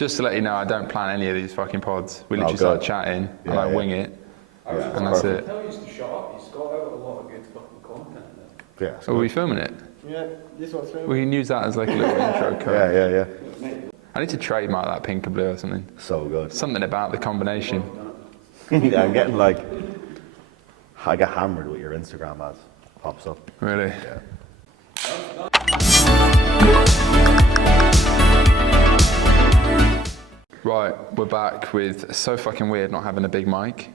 Just to let you know, I don't plan any of these fucking pods. We literally start chatting and I wing it, and that's it. Tell you to shut up. He's got out a lot of good fucking content there. Yeah. Are we filming it? Yeah, this one's filming. We can use that as like a little intro cut. Yeah. I need to trademark that pink and blue or something. So good. Something about the combination. Yeah, I'm getting like, I get hammered with your Instagram ads. Pops up. Really? Yeah. Right, we're back with so fucking weird not having a big mic.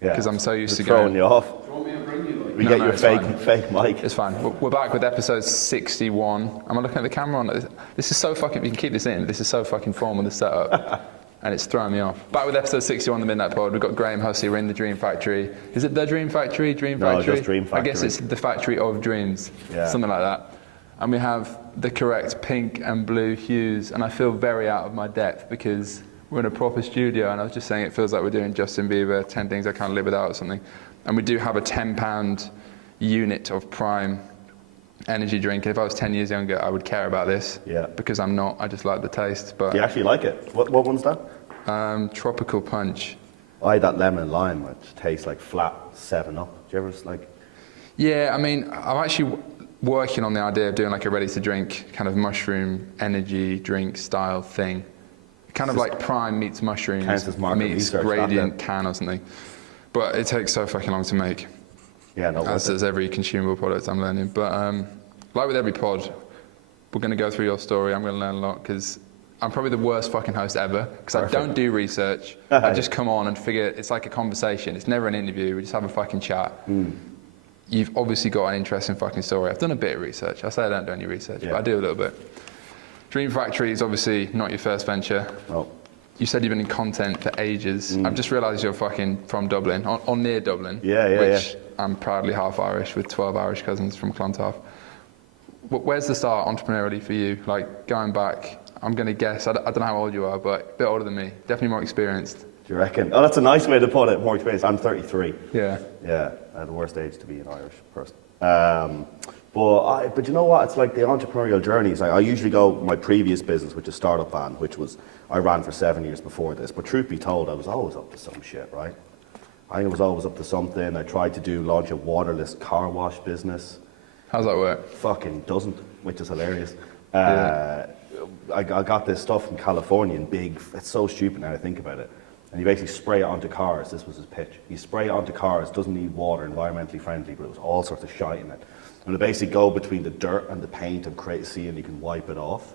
Yeah. Because I'm so used to throwing going. you off. Do you want me to bring you like? We No, get no, your it's fake mic. It's fine. We're back with episode 61. Am I looking at the camera on it? This is so fucking, you can keep this in. This is so fucking formal, the setup. And it's throwing me off. Back with episode 61 of the Midnight Pod. We've got Graham Hussey. We're in the Dream Factory. Is it the Dream Factory? Dream No, Factory? just Dream I guess Factory. it's the factory of dreams. Yeah. Something like that. And we have the correct pink and blue hues. And I feel very out of my depth because we're in a proper studio. And I was just saying it feels like we're doing Justin Bieber, 10 Things I Can't Live Without or something. And we do have a £10 unit of Prime energy drink. If I was 10 years younger, I would care about this. Yeah. Because I'm not. I just like the taste. But Do you actually like it? What one's that? Tropical Punch. I had that lemon and lime, which tastes like flat 7-Up. Do you ever just like? Yeah, I mean, I'm actually working on the idea of doing like a ready-to-drink kind of mushroom energy drink style thing. Kind of like Prime meets mushrooms Counts as market meets research, Gradient that can or something. But it takes so fucking long to make, Yeah, no. as does every consumable product I'm learning. But like with every pod, we're going to go through your story. I'm going to learn a lot because I'm probably the worst fucking host ever because I don't do research. I just come on and figure it's like a conversation. It's never an interview. We just have a fucking chat. You've obviously got an interesting fucking story. I've done a bit of research. I say I don't do any research, but I do a little bit. Dream Factory is obviously not your first venture. No. You said you've been in content for ages. I've just realised you're fucking from Dublin, or near Dublin. Which I'm proudly half Irish with 12 Irish cousins from Clontarf. Where's the start entrepreneurially for you? Like going back, I'm going to guess, I don't know how old you are, but a bit older than me. Definitely more experienced. Do you reckon? Oh, that's a nice way to put it. More experience. I'm 33. Yeah. Yeah, the worst age to be an Irish person. But you know what? It's like the entrepreneurial journey. It's like I usually go my previous business, which is Startup Van, which was I ran for 7 years before this. But truth be told, I was always up to some shit, right? I think I was always up to something. I tried to launch a waterless car wash business. How's that work? Fucking doesn't, which is hilarious. Yeah. I got this stuff from California in big. It's so stupid now I think about it. And you basically spray it onto cars. This was his pitch. You spray it onto cars. Doesn't need water. Environmentally friendly, but it was all sorts of shite in it. And it basically go between the dirt and the paint and create a seal, and you can wipe it off.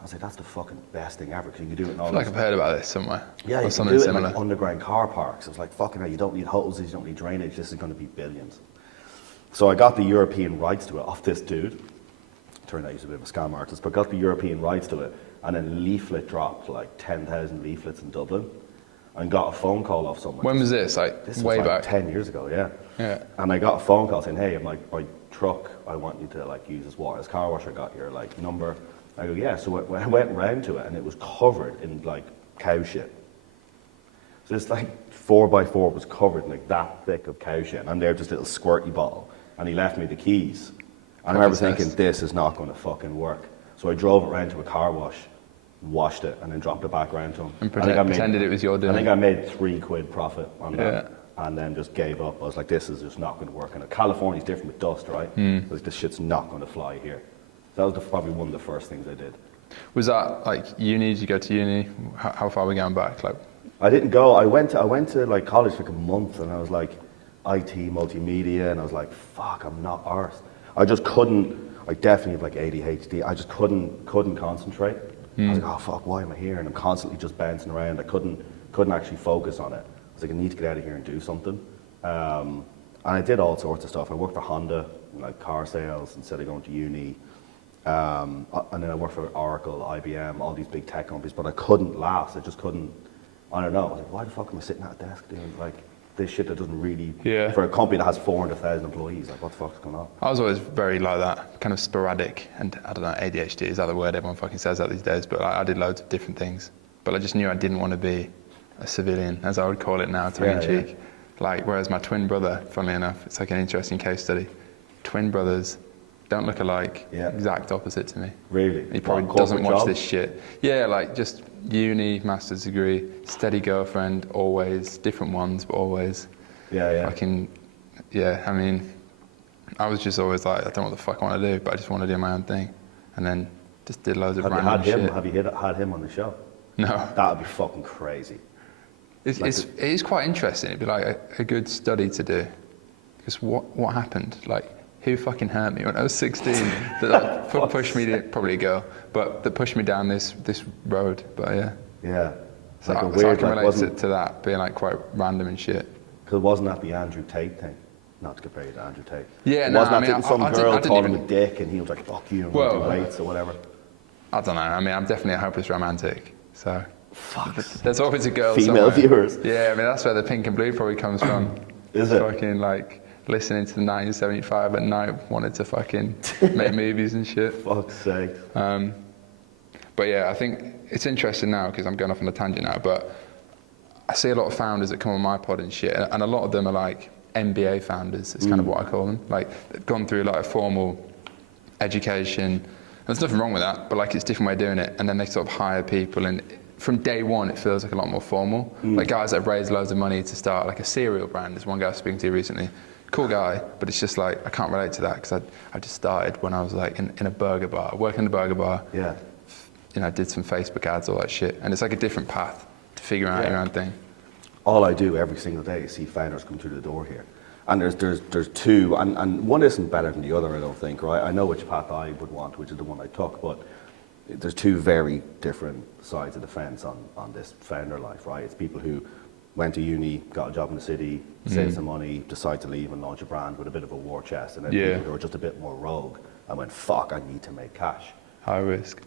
I was like, that's the fucking best thing ever, because you can do it in all I feel like I've heard about this somewhere. Yeah, or you can something do it similar. in like underground car parks. It was like, fucking hell, you don't need hoses, you don't need drainage, this is going to be billions. So I got the European rights to it off this dude. Turned out he was a bit of a scam artist, but got the European rights to it, and then leaflet dropped like 10,000 leaflets in Dublin, and got a phone call off someone. When was this? Like This way was like back? 10 years ago, yeah. Yeah. And I got a phone call saying, hey, my truck, I want you to like use this water, this car wash, I got your like number. I go, yeah, so I went round to it and it was covered in like cow shit. So this like 4x4 was covered in like that thick of cow shit, and I'm there just a little squirty bottle, and he left me the keys. And I remember thinking, this is not going to fucking work. So I drove it round to a car wash, washed it, and then dropped it back round to him. And pretended it was your doing. I think I made £3 profit on that. Yeah. And then just gave up. I was like, this is just not going to work. And California's different with dust, right? I was like, this shit's not going to fly here. So that was probably one of the first things I did. Was that like uni? Did you go to uni? How far are we going back? Like, I didn't go. I went to like college for like a month, and I was like IT, multimedia, and I was like, fuck, I'm not arsed. I just couldn't. I definitely have like ADHD. I just couldn't concentrate. I was like, oh fuck, why am I here? And I'm constantly just bouncing around. I couldn't actually focus on it. I was like, I need to get out of here and do something. And I did all sorts of stuff. I worked for Honda, in like car sales, instead of going to uni. And then I worked for Oracle, IBM, all these big tech companies, but I couldn't last. I just couldn't. I don't know. I was like, why the fuck am I sitting at a desk doing like this shit that doesn't really, for a company that has 400,000 employees, like what the fuck's going on? I was always very like that, kind of sporadic, and I don't know, ADHD, is that the word? Everyone fucking says that these days, but I did loads of different things. But I just knew I didn't want to be a civilian, as I would call it now, tongue-in-cheek. Yeah. Like, whereas my twin brother, funnily enough, it's like an interesting case study. Twin brothers don't look alike, exact opposite to me. Really? He probably doesn't watch this shit. Yeah, like just uni, master's degree, steady girlfriend, always, different ones, but always. Yeah. Fucking, yeah, I mean, I was just always like, I don't know what the fuck I want to do, but I just want to do my own thing. And then just did loads of random shit. Have you had him on the show? No. That would be fucking crazy. It is quite interesting. It'd be like a good study to do. Because what happened? Like, who fucking hurt me when I was 16? That like, pushed me to, probably a girl, but that pushed me down this road. But yeah. Yeah. So, Like a so I weird, can like, relate to that, being like quite random and shit. Because wasn't that the Andrew Tate thing? Not to compare you to Andrew Tate. Yeah, no, wasn't I mean, that some I girl didn't called him even... a dick and he was like, fuck you, and Well, do weights or whatever? I don't know. I mean, I'm definitely a hopeless romantic. So Fuck. there's always a girl Female somewhere. viewers. Yeah, I mean, that's where the pink and blue probably comes from. Is it? Fucking like listening to the 1975 at night, wanted to fucking make movies and shit. Fuck's sake. But yeah, I think it's interesting now because I'm going off on a tangent now, but I see a lot of founders that come on my pod and shit, and a lot of them are like MBA founders. It's kind of what I call them. Like they've gone through like a formal education. And there's nothing wrong with that, but like it's a different way of doing it. And then they sort of hire people, and from day one, it feels like a lot more formal. Like guys that have raised loads of money to start like a cereal brand. There's one guy I was speaking to recently. Cool guy, but it's just like, I can't relate to that because I just started when I was like in a burger bar, working in a burger bar. Yeah. You know, did some Facebook ads, all that shit. And it's like a different path to figure out your own thing. All I do every single day is see founders come through the door here. And there's two, and one isn't better than the other, I don't think, right? I know which path I would want, which is the one I took, but there's two very different sides of the fence on this founder life, right? It's people who went to uni, got a job in the city, saved some money, decide to leave and launch a brand with a bit of a war chest, and then people who are just a bit more rogue and went, fuck, I need to make cash. High risk.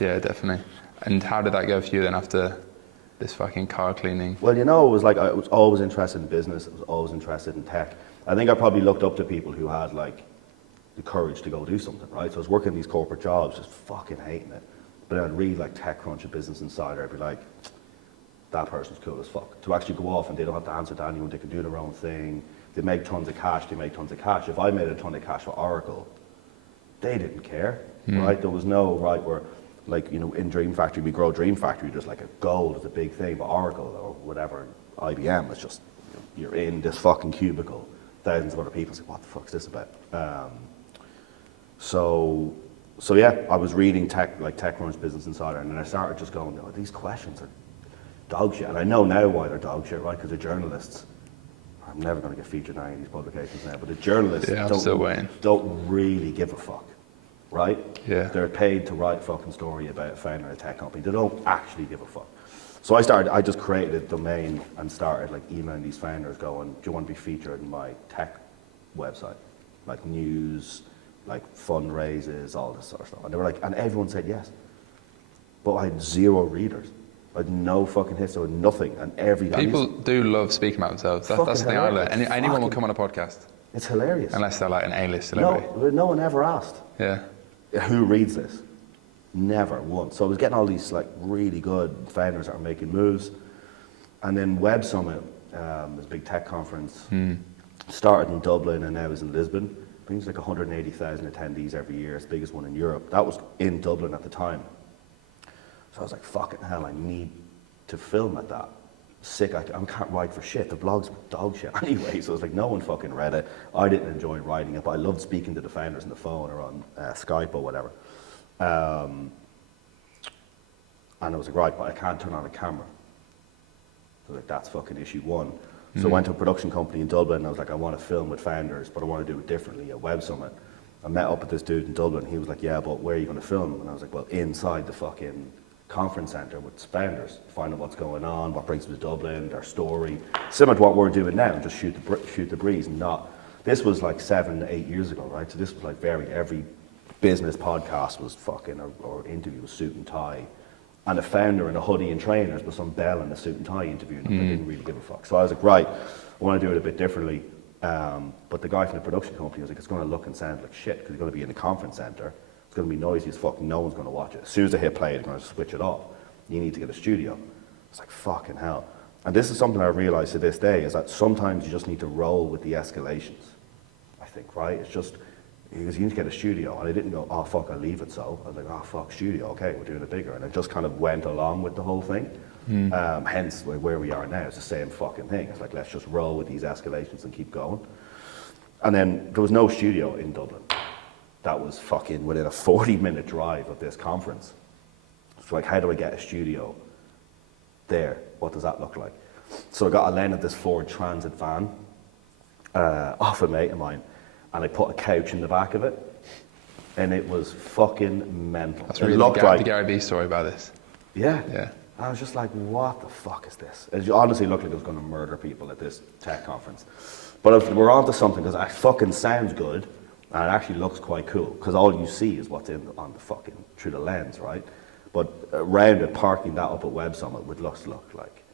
Yeah, definitely. And how did that go for you then after this fucking car cleaning? Well, you know, it was like I was always interested in business. I was always interested in tech. I think I probably looked up to people who had like the courage to go do something, right? So I was working these corporate jobs, just fucking hating it. But then I'd read like TechCrunch and Business Insider. I'd be like, that person's cool as fuck. To actually go off and they don't have to answer to anyone. They can do their own thing. They make tons of cash. They make tons of cash. If I made a ton of cash for Oracle, they didn't care, right? There was no right where. Like, you know, in Dream Factory, we grow Dream Factory, just like a goal is a big thing, but Oracle or whatever, IBM, is just, you know, you're in this fucking cubicle, thousands of other people say, what the fuck's this about? So yeah, I was reading TechCrunch, Business Insider, and then I started just going, oh, these questions are dog shit. And I know now why they're dog shit, right? Because the journalists, I'm never going to get featured in any of these publications now, but the journalists don't really give a fuck. Right? Yeah. They're paid to write a fucking story about a founder of a tech company. They don't actually give a fuck. So I just created a domain and started like emailing these founders going, do you want to be featured in my tech website? Like news, like fundraisers, all this sort of stuff. And they were like, and everyone said yes. But I had zero readers. I had no fucking hits, I had nothing. And people do love speaking about themselves. That's the thing I learned. Anyone will come on a podcast. It's hilarious. Unless they're like an A-list celebrity. No one ever asked. Yeah. Who reads this? Never once. So I was getting all these like really good founders that are making moves. And then Web Summit, this big tech conference, started in Dublin and now is in Lisbon. Brings like 180,000 attendees every year. It's the biggest one in Europe. That was in Dublin at the time. So I was like, fucking hell, I need to film at that. Sick, I can't write for shit. The blog's dog shit anyway. So it's like no one fucking read it. I didn't enjoy writing it, but I loved speaking to the founders on the phone or on Skype or whatever. And I was like, right, but I can't turn on a camera. So like, that's fucking issue one. So I went to a production company in Dublin and I was like, I want to film with founders, but I want to do it differently at Web Summit. I met up with this dude in Dublin. He was like, yeah, but where are you going to film? And I was like, well, inside the fucking conference centre with founders, find out what's going on, what brings them to Dublin, their story, similar to what we're doing now, just shoot the breeze. This was like 7 to 8 years ago, right? So this was like every business podcast was fucking, or interview was suit and tie, and a founder in a hoodie and trainers, but some bell in a suit and tie interviewing them. I didn't really give a fuck. So I was like, right, I want to do it a bit differently. But the guy from the production company was like, it's going to look and sound like shit because it's going to be in the conference centre. It's going to be noisy as fuck. No one's going to watch it. As soon as they hit play, they're going to switch it off. You need to get a studio. It's like, fucking hell. And this is something I realised to this day, is that sometimes you just need to roll with the escalations, I think, right? It's just, he goes, you need to get a studio. And I didn't go, oh fuck, I'll leave it so. I was like, oh fuck, studio, okay, we're doing it bigger. And I just kind of went along with the whole thing. Hence where we are now, it's the same fucking thing. It's like, let's just roll with these escalations and keep going. And then there was no studio in Dublin. That was fucking within a 40-minute drive of this conference. So like, how do I get a studio there? What does that look like? So I got a lend of this Ford Transit van off a mate of mine, and I put a couch in the back of it, and it was fucking mental. That's It really looked the Gary Vee story about this. Yeah. Yeah. I was just like, what the fuck is this? It honestly looked like I was going to murder people at this tech conference. But we're onto something, because it fucking sounds good, and it actually looks quite cool, because all you see is what's on the fucking, through the lens, right? But around it, parking that up at Web Summit would look like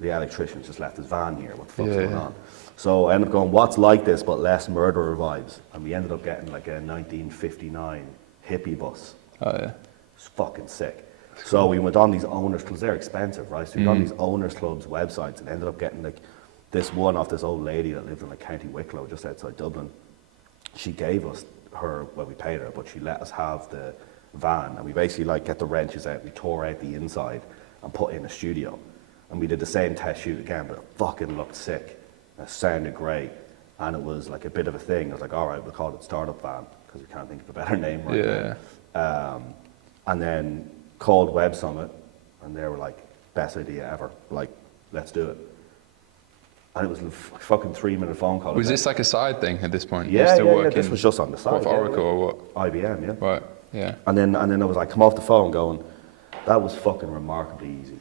the electrician's just left his van here, what the fuck's going on? So I ended up going, what's like this, but less murderer vibes? And we ended up getting like a 1959 hippie bus. Oh yeah. It's fucking sick. So we went on these owners, because they're expensive, right? So we went on these owners clubs websites and ended up getting like this one off this old lady that lived in like County Wicklow, just outside Dublin. She gave us her, well, we paid her, but she let us have the van, and we basically like get the wrenches out, we tore out the inside and put in a studio. And we did the same test shoot again, but it fucking looked sick. It sounded great, and it was like a bit of a thing. I was like, all right, we'll call it Startup Van, because we can't think of a better name right now. And then called Web Summit, and they were like, best idea ever. Like, let's do it. And it was a fucking 3-minute phone call. Was this like a side thing at this point? Yeah, You're still yeah, working, this was just on the side. What, for Oracle or what? IBM, yeah. Right, yeah. And then I was like, come off the phone going, that was fucking remarkably easy.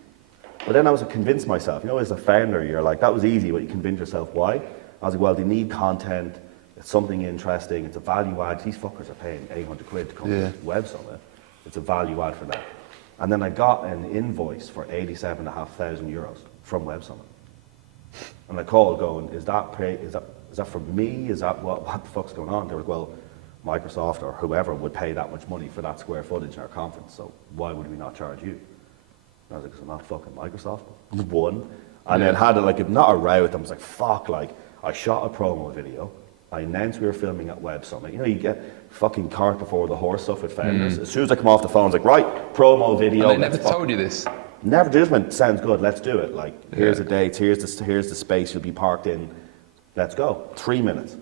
But then I was convinced myself, you know, as a founder, you're like, that was easy, but you convince yourself why? I was like, well, they need content, it's something interesting, it's a value add. These fuckers are paying 800 quid to come to Web Summit. It's a value add for them. And then I got an invoice for 87,500 euros from Web Summit. And I called going, is that for me? Is that what the fuck's going on? They were like, well, Microsoft or whoever would pay that much money for that square footage in our conference, so why would we not charge you? And I was like, because I'm not fucking Microsoft. One. And then had like, not a row with them. I was like, fuck, like, I shot a promo video. I announced we were filming at Web Summit. You know, you get fucking cart before the horse stuff with founders. As soon as I come off the phone, I was like, right, promo video. And they never told you this? Never, just went, sounds good, let's do it. Like, here's the dates, here's the space you'll be parked in. Let's go. 3 minutes.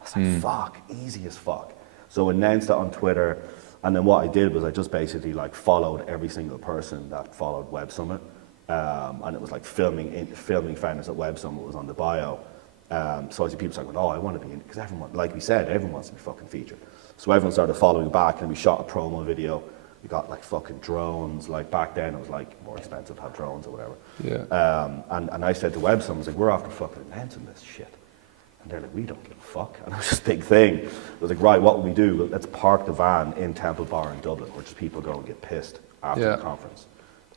I was like, fuck, easy as fuck. So announced it on Twitter. And then what I did was I just basically like followed every single person that followed Web Summit. And it was like filming founders at Web Summit was on the bio. So I see people saying, oh, I want to be in, because everyone, like we said, everyone wants to be fucking featured. So everyone started following back, and we shot a promo video. We got like fucking drones. Like back then it was like more expensive to have drones or whatever. Yeah. And I said to Web Summit, I was like, we're after fucking announcing this shit. And they're like, we don't give a fuck. And it was this big thing. I was like, right, what will we do? Well, let's park the van in Temple Bar in Dublin, where just people go and get pissed after the conference.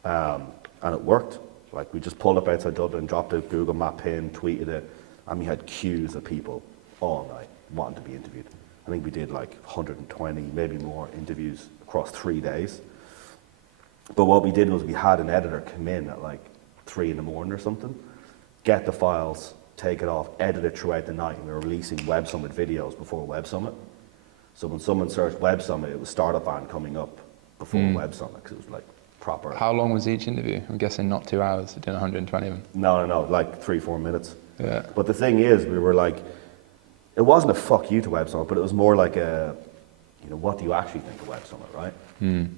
And it worked. Like, we just pulled up outside Dublin, dropped a Google Map pin, tweeted it, and we had queues of people all night wanting to be interviewed. I think we did like 120, maybe more interviews across 3 days. But what we did was we had an editor come in at like 3 in the morning or something, get the files, take it off, edit it throughout the night, and we were releasing Web Summit videos before Web Summit. So when someone searched Web Summit, it was Startup Band coming up before Web Summit, because it was like proper. How long was each interview? I'm guessing not 2 hours, you did 120 of them. No, like 3-4 minutes. Yeah. But the thing is, we were like, it wasn't a fuck you to Web Summit, but it was more like a, you know, what do you actually think of Web Summit, right?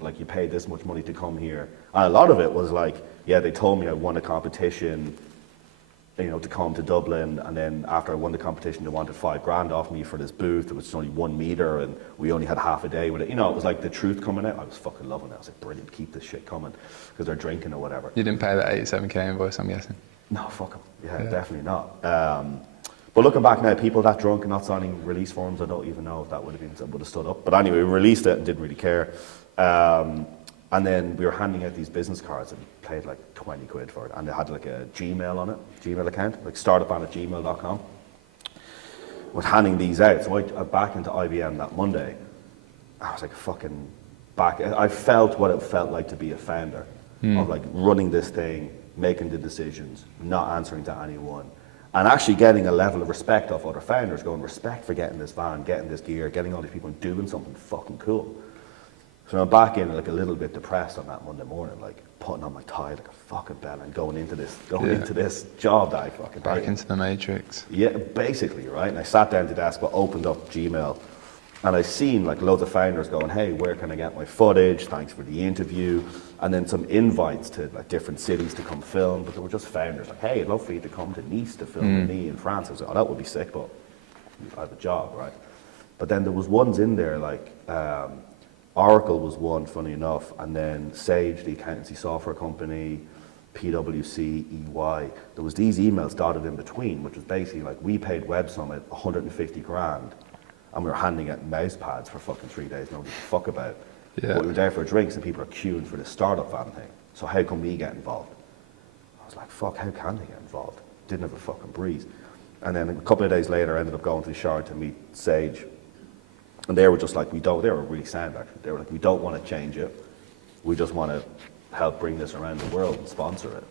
Like, you paid this much money to come here. And a lot of it was like, yeah, they told me I won a competition, you know, to come to Dublin, and then after I won the competition, they wanted $5,000 off me for this booth. It was only 1 meter, and we only had half a day with it. You know, it was like the truth coming out. I was fucking loving it. I was like, brilliant, keep this shit coming, because they're drinking or whatever. You didn't pay that 87k invoice, I'm guessing? No, fuck them. Yeah, definitely not. But looking back now, people that drunk and not signing release forms, I don't even know if that would have stood up. But anyway, we released it and didn't really care. And then we were handing out these business cards, and paid like 20 quid for it. And they had like a Gmail on it, Gmail account, like startupan@gmail.com. Was handing these out. So I back into IBM that Monday. I was like fucking back. I felt what it felt like to be a founder, of like running this thing, making the decisions, not answering to anyone. And actually getting a level of respect off other founders, going, respect for getting this van, getting this gear, getting all these people and doing something fucking cool. So I'm back in like a little bit depressed on that Monday morning, like putting on my tie like a fucking bell and going into this job that I fucking Back hate. into the matrix. Yeah, basically, right? And I sat down at the desk, but opened up Gmail, and I seen like loads of founders going, hey, where can I get my footage? Thanks for the interview. And then some invites to like different cities to come film, but they were just founders like, hey, I'd love for you to come to Nice to film with me in France. I was like, oh, that would be sick, but I have a job, right? But then there was ones in there like Oracle was one, funny enough, and then Sage, the accountancy software company, PwC, EY. There was these emails dotted in between, which was basically like, we paid Web Summit 150 grand, and we were handing out mouse pads for fucking 3 days, nobody gave a fuck about. Yeah. But we were there for drinks, and people are queuing for the startup van thing. So how can we get involved? I was like, fuck, how can they get involved? Didn't have a fucking breeze. And then a couple of days later, I ended up going to the Shard to meet Sage. And they were just like, they were really sound actually. They were like, we don't want to change it. We just want to help bring this around the world and sponsor it.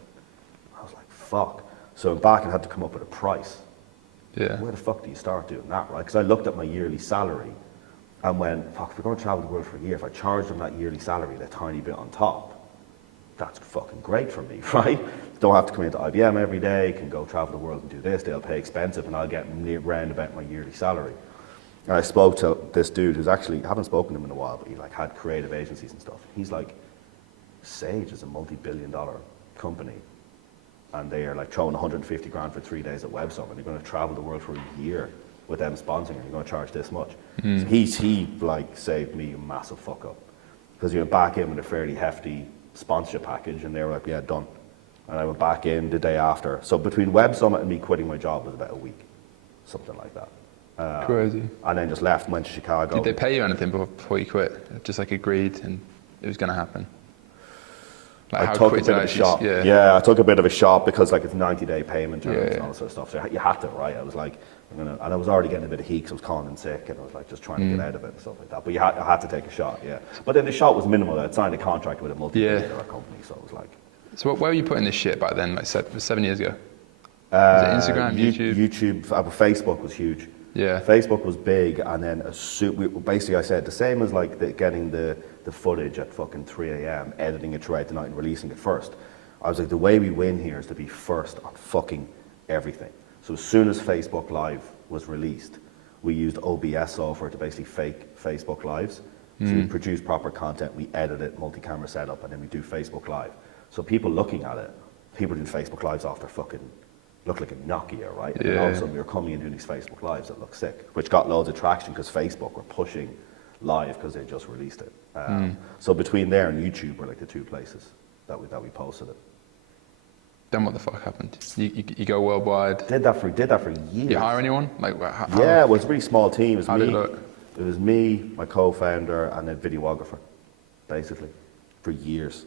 I was like, fuck. So I'm back and had to come up with a price. Yeah. Where the fuck do you start doing that, right? Because I looked at my yearly salary and went, fuck, if we're going to travel the world for a year, if I charge them that yearly salary, that tiny bit on top, that's fucking great for me, right? Don't have to come into IBM every day, can go travel the world and do this, they'll pay expensive and I'll get round about my yearly salary. And I spoke to this dude who's actually, I haven't spoken to him in a while, but he like had creative agencies and stuff. He's like, Sage is a multi-billion-dollar company, and they are like throwing 150 grand for 3 days at Web Summit. They're going to travel the world for a year with them sponsoring, and you're going to charge this much. So he like saved me a massive fuck up, because you went back in with a fairly hefty sponsorship package, and they were like, yeah, done. And I went back in the day after. So between Web Summit and me quitting my job was about a week, something like that. Crazy. And then just left and went to Chicago. Did they pay you anything before you quit? Just like agreed and it was going to happen? Like I how took a quick bit did of a actually- shot. Yeah. I took a bit of a shot because like it's 90-day payment terms Yeah. and all that sort of stuff. So you had to, right? I was like, and I was already getting a bit of heat because I was calling in sick and I was like just trying to get out of it and stuff like that. But I had to take a shot, yeah. But then the shot was minimal. I'd signed a contract with a multi-billion-dollar company, so it was like. So where were you putting this shit back then? Like 7 years ago? Was it Instagram, YouTube? YouTube, Facebook was huge. Yeah. Facebook was big, and then basically I said the same as like getting the footage at fucking 3 a.m., editing it throughout the night and releasing it first. I was like, the way we win here is to be first on fucking everything. So as soon as Facebook Live was released, we used OBS software to basically fake Facebook Lives. So we produce proper content, we edit it, multi-camera setup, and then we do Facebook Live. So people looking at it, people doing Facebook Lives off their fucking, look like a Nokia, right? And then all of a sudden we were coming and doing these Facebook Lives that looked sick, which got loads of traction because Facebook were pushing live because they just released it. So between there and YouTube were like the two places that we posted it. Then what the fuck happened? You go worldwide. Did that for years. You hire anyone? Like how, Yeah, it was a really small team. It was How me. did it look? It was me, my co-founder, and a videographer, basically, for years.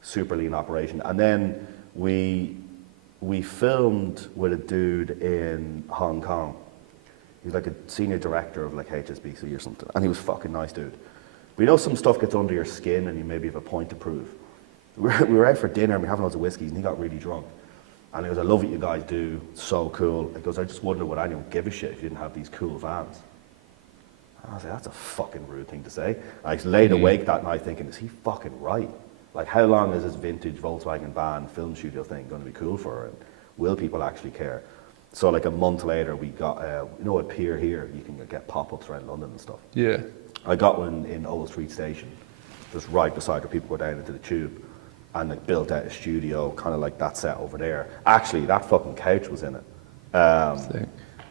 Super lean operation. And then we filmed with a dude in Hong Kong. He was like a senior director of like HSBC or something, and he was fucking nice dude. But you know some stuff gets under your skin and you maybe have a point to prove. We were out for dinner and we were having loads of whiskeys and he got really drunk. And he goes, I love what you guys do, so cool. He goes, I just wonder would anyone give a shit if you didn't have these cool vans. And I was like, that's a fucking rude thing to say. And I laid awake that night thinking, is he fucking right? Like, how long is this vintage Volkswagen van film studio thing going to be cool for? And will people actually care? So like a month later, we got, you know, at Pier here, you can get pop-ups around London and stuff. Yeah. I got one in Old Street Station, just right beside where people go down into the tube, and like built out a studio, kind of like that set over there. Actually, that fucking couch was in it, Sick.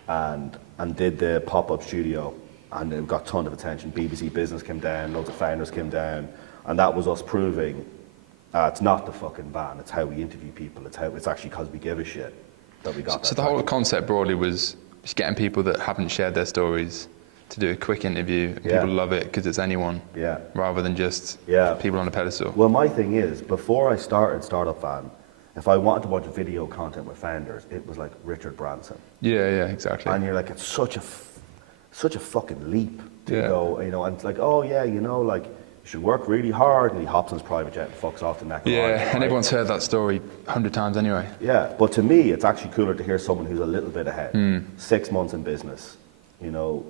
and did the pop-up studio, and it got a ton of attention. BBC Business came down, loads of founders came down, and that was us proving it's not the fucking van, it's how we interview people, it's actually because we give a shit that we got that. So the whole concept broadly was just getting people that haven't shared their stories to do a quick interview, and people love it because it's anyone, rather than just people on a pedestal. Well, my thing is, before I started Startup Van, if I wanted to watch video content with founders, it was like Richard Branson. Yeah, exactly. And you're like, it's such a fucking leap to go, you know, and it's like, oh yeah, you know, like, You should work really hard, and he hops on his private jet and fucks off the neck. Yeah, and everyone's heard that story 100 times anyway. Yeah, but to me, it's actually cooler to hear someone who's a little bit ahead. Hmm. 6 months in business, 50k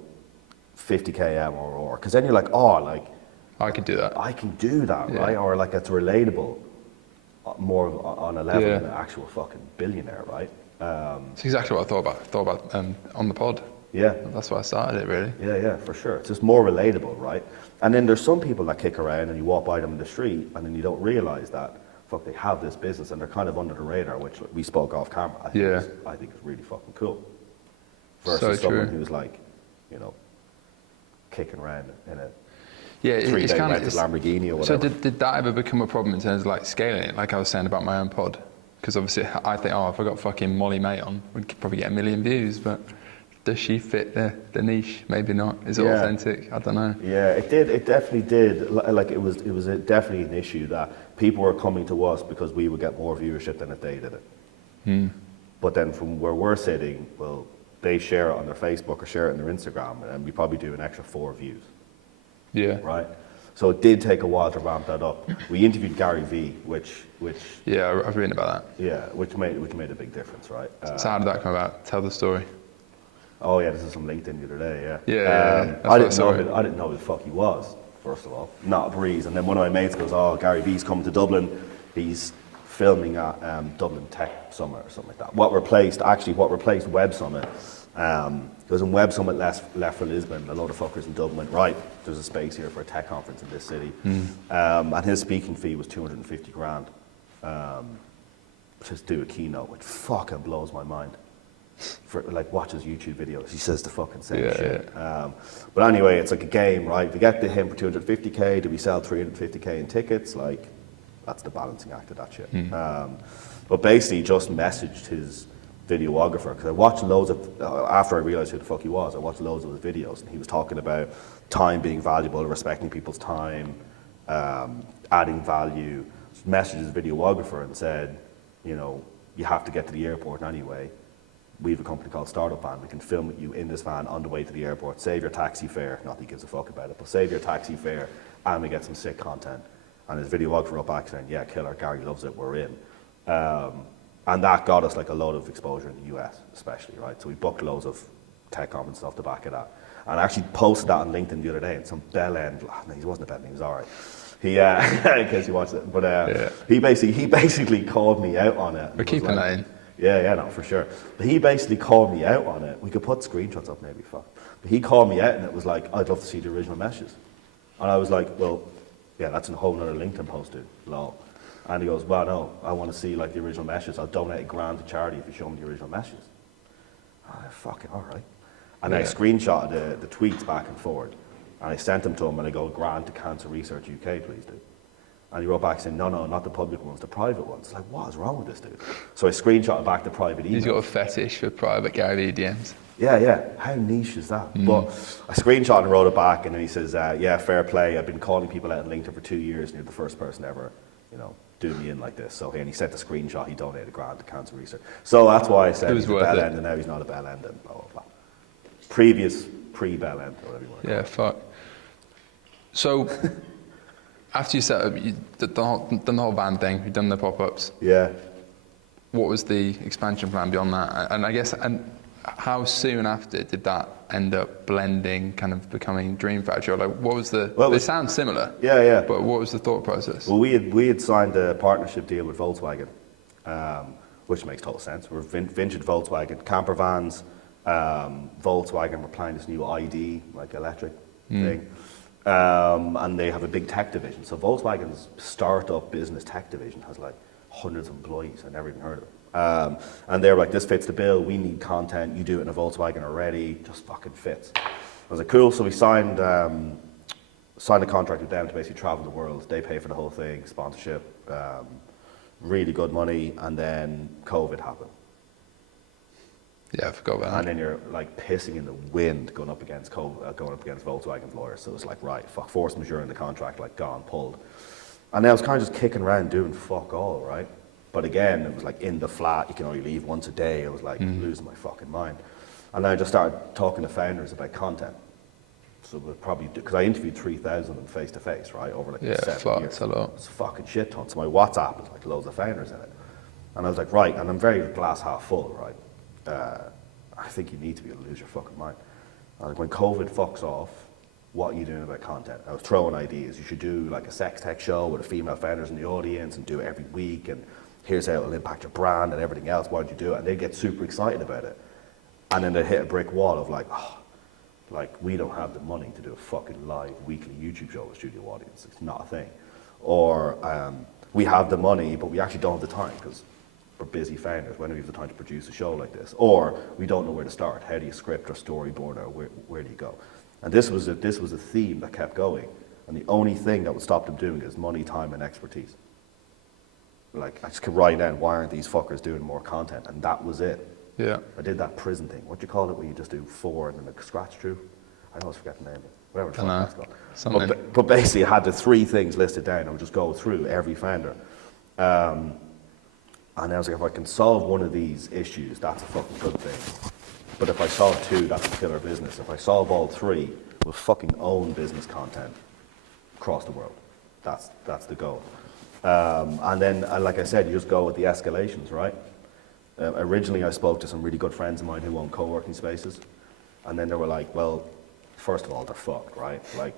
MRR. Because then you're like, oh, like, I could do that. I can do that, Yeah. right? Or like it's relatable more on a level Yeah. than an actual fucking billionaire, right? It's exactly what I thought about on the pod. Yeah. That's why I started it, really. Yeah, for sure. It's just more relatable, right? And then there's some people that kick around and you walk by them in the street and then you don't realize that, fuck, they have this business and they're kind of under the radar, which we spoke off camera. I think it's really fucking cool. Versus So someone true. who's like, kicking around in a Yeah, it's 3-day kind rented of. Lamborghini or So whatever. did that ever become a problem in terms of like scaling it? Like I was saying about my own pod, because obviously I think, if I got fucking Molly Mate on, we'd probably get 1 million views, but does she fit the niche? Maybe not. Is it Yeah. authentic? I don't know. Yeah, it did. It definitely did. Like it was definitely an issue that people were coming to us because we would get more viewership than if they did it. But then from where we're sitting, well, they share it on their Facebook or share it on their Instagram, and we probably do an extra 4 views, Yeah. right? So it did take a while to ramp that up. We interviewed Gary Vee, which Yeah, I've written about which made a big difference, right? that. So how did that come about? Tell the story. Oh yeah, this is from LinkedIn the other day. Yeah. Yeah. That's I what I didn't saw know. it. I didn't know who the fuck he was. First of all, not a breeze. And then one of my mates goes, "Oh, Gary Vee's coming to Dublin. He's filming at Dublin Tech Summit or something like that." What replaced Web Summit? Because when Web Summit left for Lisbon, a load of fuckers in Dublin went, right, there's a space here for a tech conference in this city. And his speaking fee was 250 grand to do a keynote, which fucking blows my mind. For like, watch his YouTube videos, he says the fucking same shit. But anyway, it's like a game, right? If we get to him for 250k, do we sell 350k in tickets? Like, that's the balancing act of that shit. But basically, just messaged his videographer, because I watched loads of, after I realized who the fuck he was, I watched loads of his videos, and he was talking about time being valuable, respecting people's time, adding value. Messaged his videographer and said, you have to get to the airport anyway. We have a company called Startup Van. We can film you in this van on the way to the airport. Save your taxi fare. Not that he gives a fuck about it, but save your taxi fare, and we get some sick content. And his videographer wrote back saying, "Yeah, killer. Gary loves it. We're in." And that got us like a load of exposure in the US, especially, right? So we booked loads of tech conferences off the back of that. And I actually posted that on LinkedIn the other day, and some bell end. No, he wasn't a bell end. He was all right. He, in case you watched it, but he basically called me out on it. We're keeping that in. Yeah, no, for sure. But he basically called me out on it. We could put screenshots up maybe, fuck. But he called me out and it was like, "I'd love to see the original messages." And I was like, "Well, yeah, that's a whole nother LinkedIn post, dude, lol." And he goes, "Well, no, I want to see like the original messages. I'll donate $1,000 to charity if you show me the original messages." Fucking all right. And I screenshotted the tweets back and forward. And I sent them to him and I go, "$1,000 to Cancer Research UK, please, dude." And he wrote back saying, no, not the public ones, the private ones. Like, what is wrong with this dude? So I screenshotted back the private email. He's got a fetish for private Gary Vee DMs. Yeah. How niche is that? But I screenshot and wrote it back, and then he says, "Yeah, fair play. I've been calling people out on LinkedIn for 2 years, and you're the first person ever, do me in like this." So and he sent the screenshot. He donated $1,000 to Cancer Research. So that's why I said he's a bell end, and now he's not a bell end, and blah blah blah. Pre-bell end, or whatever you want to call it. Yeah, fuck. So, after you set up, you done the whole van thing, you've done the pop-ups. Yeah. What was the expansion plan beyond that? And I guess, how soon after did that end up blending, kind of becoming Dream Factory? Or like, what was the? Well, it sounds similar. Yeah. But what was the thought process? Well, we had signed a partnership deal with Volkswagen, which makes total sense. We're vintage Volkswagen camper vans. Volkswagen were planning this new ID, like electric thing. And they have a big tech division. So Volkswagen's startup business tech division has like hundreds of employees. I never even heard of them. And they're like, "This fits the bill. We need content. You do it in a Volkswagen already. Just fucking fits." I was like, "Cool." So we signed a contract with them to basically travel the world. They pay for the whole thing, sponsorship, really good money. And then COVID happened. Yeah, I forgot about And that. then you're like pissing in the wind going up against Volkswagen's lawyers. So it's like, right, fuck, force majeure in the contract, like gone, pulled. And then I was kind of just kicking around doing fuck all, right? But again, it was like in the flat, you can only leave once a day. I was like losing my fucking mind. And then I just started talking to founders about content. So it was probably, because I interviewed 3,000 of them face to face, right, over like Yeah, 7 fuck, years. it's a lot. It's a fucking shit ton. So my WhatsApp is like loads of founders in it. And I was like, right, and I'm very glass half full, right? I think you need to be able to lose your fucking mind. I was like, when COVID fucks off, what are you doing about content? I was throwing ideas. You should do like a sex tech show with the female founders in the audience and do it every week, and here's how it'll impact your brand and everything else. Why don't you do it? And they get super excited about it. And then they hit a brick wall of like, oh, like we don't have the money to do a fucking live weekly YouTube show with studio audience. It's not a thing. Or we have the money, but we actually don't have the time because we're busy founders. When do we have the time to produce a show like this? Or we don't know where to start. How do you script or storyboard, or where do you go? And this was a theme that kept going. And the only thing that would stop them doing it is money, time, and expertise. Like, I just kept writing down, why aren't these fuckers doing more content? And that was it. Yeah. I did that prison thing. What do you call it when you just do 4 and then a scratch through? I always forget the name of it. Whatever the fuck that's called. Something. But basically, I had the 3 things listed down. I would just go through every founder. And I was like, if I can solve one of these issues, that's a fucking good thing. But if I solve 2, that's a killer business. If I solve all 3, we'll fucking own business content across the world. That's the goal. And then, like I said, you just go with the escalations, right? Originally, I spoke to some really good friends of mine who own co-working spaces. And then they were like, well, first of all, they're fucked, right? Like,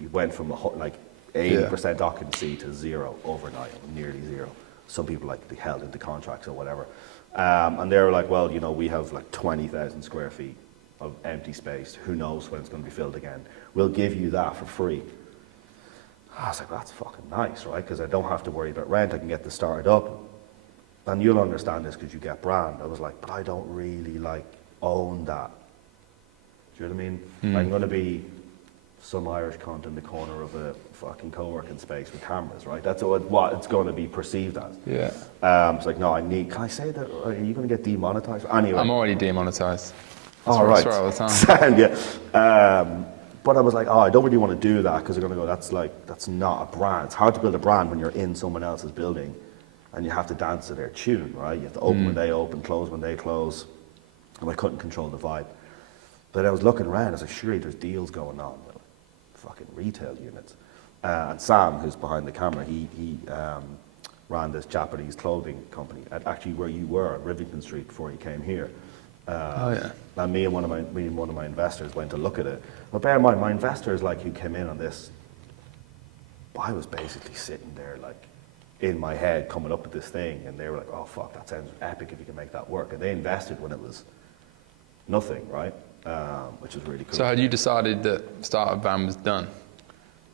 you went from like 80% occupancy to 0 overnight, nearly 0. Some people like they held into contracts or whatever. And they were like, well, you know, we have like 20,000 square feet of empty space. Who knows when it's going to be filled again? We'll give you that for free. I was like, that's fucking nice, right? Because I don't have to worry about rent. I can get this started up. And you'll understand this because you get brand. I was like, but I don't really like own that. Do you know what I mean? I'm going to be some Irish cunt in the corner of a fucking co-working space with cameras, right? That's what it's going to be perceived as. Yeah. It's like, no, can I say that? Are you going to get demonetized? Anyway. I'm already demonetized. All right. I swear all the time. Yeah. But I was like, I don't really want to do that because they're going to go, that's not a brand. It's hard to build a brand when you're in someone else's building and you have to dance to their tune, right? You have to open when they open, close when they close. And I couldn't control the vibe. But I was looking around, I was like, surely there's deals going on with fucking retail units. And Sam, who's behind the camera, he ran this Japanese clothing company, at actually where you were, at Rivington Street, before you came here. And me and one of my investors went to look at it. But bear in mind, my investors, like, who came in on this, I was basically sitting there, like, in my head, coming up with this thing, and they were like, oh, fuck, that sounds epic if you can make that work. And they invested when it was nothing, right? Which is really cool. So had you decided that Startup Van was done?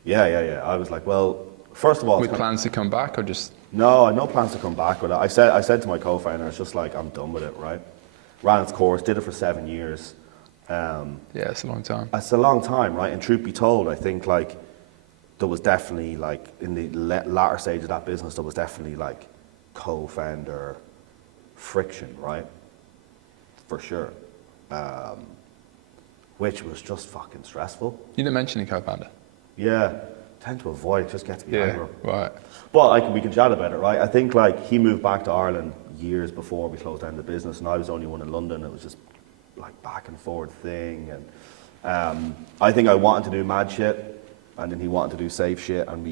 Yeah. I was like, well, first of all... With plans to come back, or just... No, I had no plans to come back with it. I said to my co-founder, it's just like, I'm done with it, right? Ran its course, did it for 7 years. Yeah, it's a long time. It's a long time, right? And truth be told, I think, like, there was definitely, like, in the latter stage of that business, there was definitely, like, co-founder friction, right? For sure. Which was just fucking stressful. You didn't mention your co-founder? Yeah, tend to avoid it, just gets me angry. Right. But we can chat about it, right? I think, like, he moved back to Ireland years before we closed down the business, and I was the only one in London. It was just, like, back and forth thing. And I think I wanted to do mad shit, and then he wanted to do safe shit, and we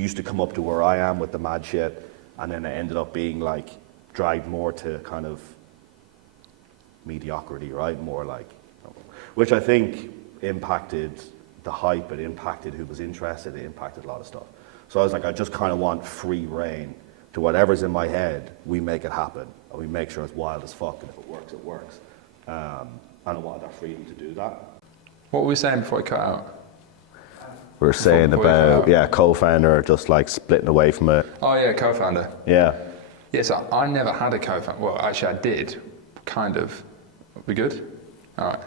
used to come up to where I am with the mad shit, and then it ended up being, like, dragged more to kind of mediocrity, right? More like, which I think impacted the hype, it impacted who was interested, it impacted a lot of stuff. So I was like, I just kind of want free reign to whatever's in my head, we make it happen, and we make sure it's wild as fuck, and if it works, it works. And I wanted that freedom to do that. What were we saying before it cut out? We were saying about, co-founder, just like splitting away from it. Oh yeah, co-founder. Yeah. Yeah, so I never had a co-founder. Well, actually I did, kind of. We good? All right.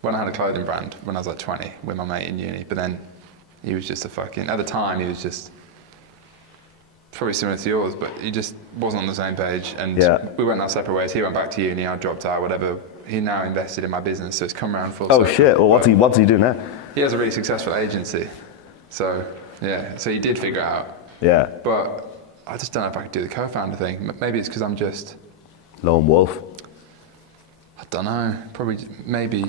When I had a clothing brand when I was like 20 with my mate in uni, but then he was just at the time he was just probably similar to yours, but he just wasn't on the same page, and we went our separate ways. He went back to uni, I dropped out, whatever. He now invested in my business, so it's come around full circle. Oh shit, well what's he doing now? He has a really successful agency, so he did figure it out. Yeah. But I just don't know if I could do the co-founder thing. Maybe it's because I'm just... Lone wolf. I don't know, maybe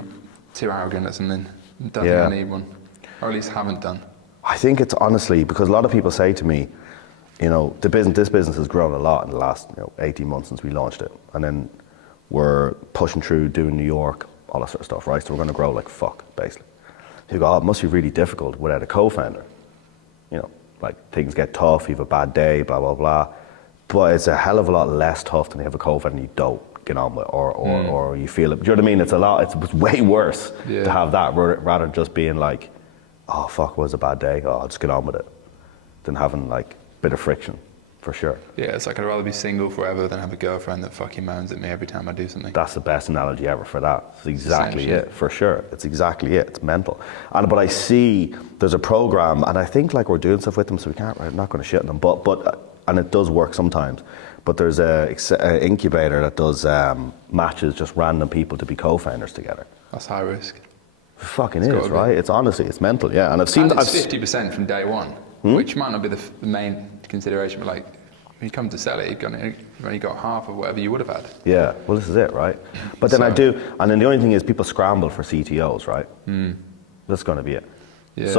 too arrogant or something. Don't think I need one, or at least haven't done. I think it's honestly because a lot of people say to me, you know, this business has grown a lot in the last 18 months since we launched it, and then we're pushing through doing New York, all that sort of stuff, right? So we're going to grow like fuck, basically. You go, oh, it must be really difficult without a co-founder. You know, like things get tough, you have a bad day, blah blah blah. But it's a hell of a lot less tough than you have a co-founder and you don't get on with, or you feel it. Do you know what I mean? It's way worse to have that rather than just being like, oh fuck, it was a bad day. Oh, I'll just get on with it, than having like a bit of friction, for sure. Yeah, it's like I'd rather be single forever than have a girlfriend that fucking moans at me every time I do something. That's the best analogy ever for that. It's exactly it, for sure. It's exactly it. It's mental. But I see there's a program, and I think like we're doing stuff with them, so we're not going to shit on them. But and it does work sometimes. But there's a incubator that does matches just random people to be co-founders together. That's high risk. It fucking is, right? It's honestly, it's mental, yeah. And I've seen. And it's 50% from day one, which might not be the main consideration, but like when you come to sell it, you've only got half of whatever you would have had. Yeah, well, this is it, right? But then and then the only thing is people scramble for CTOs, right? That's going to be it. Yeah.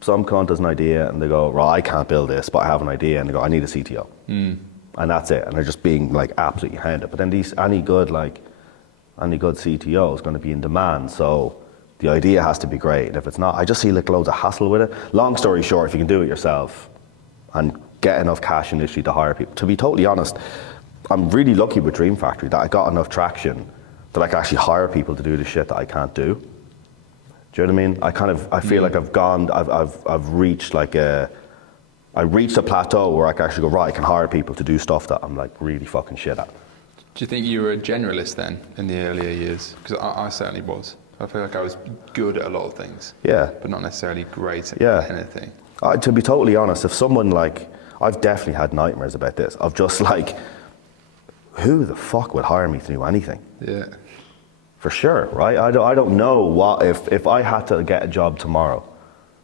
Some cunt has an idea and they go, right, I can't build this, but I have an idea, and they go, I need a CTO. And that's it. And they're just being like absolutely hounded. But then any good CTO is going to be in demand. So the idea has to be great. And if it's not, I just see like loads of hassle with it. Long story short, if you can do it yourself and get enough cash initially to hire people. To be totally honest, I'm really lucky with Dream Factory that I got enough traction that I can actually hire people to do the shit that I can't do. Do you know what I mean? I feel like I've reached I reached a plateau where I can actually go, right, I can hire people to do stuff that I'm like really fucking shit at. Do you think you were a generalist then in the earlier years? Because I certainly was. I feel like I was good at a lot of things. Yeah. But not necessarily great at anything. To be totally honest, if someone like, I've definitely had nightmares about this, of just like, who the fuck would hire me to do anything? Yeah. For sure, right? I don't know what, if I had to get a job tomorrow,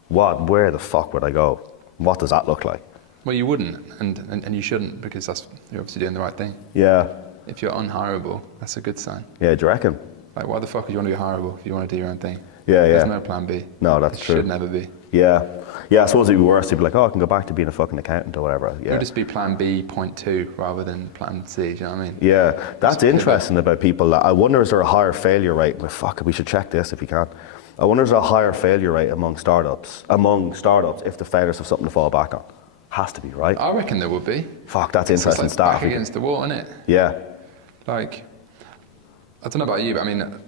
where the fuck would I go? What does that look like? Well, you wouldn't, and you shouldn't, because you're obviously doing the right thing. Yeah. If you're unhireable, that's a good sign. Yeah, do you reckon? Like, why the fuck would you want to be hireable if you want to do your own thing? Yeah. There's no plan B. No, that's true. It should never be. Yeah. Yeah, I suppose it'd be worse to be like, oh, I can go back to being a fucking accountant or whatever. Yeah. It would just be plan B point 2 rather than plan C, do you know what I mean? Yeah, that's interesting about people. I wonder, is there a higher failure rate? Well, fuck, we should check this if you can. I wonder, is there a higher failure rate among startups if the founders have something to fall back on? Has to be, right? I reckon there would be. Fuck, that's It's interesting like stuff. back against the wall, isn't it? Yeah. Like, I don't know about you, but I mean,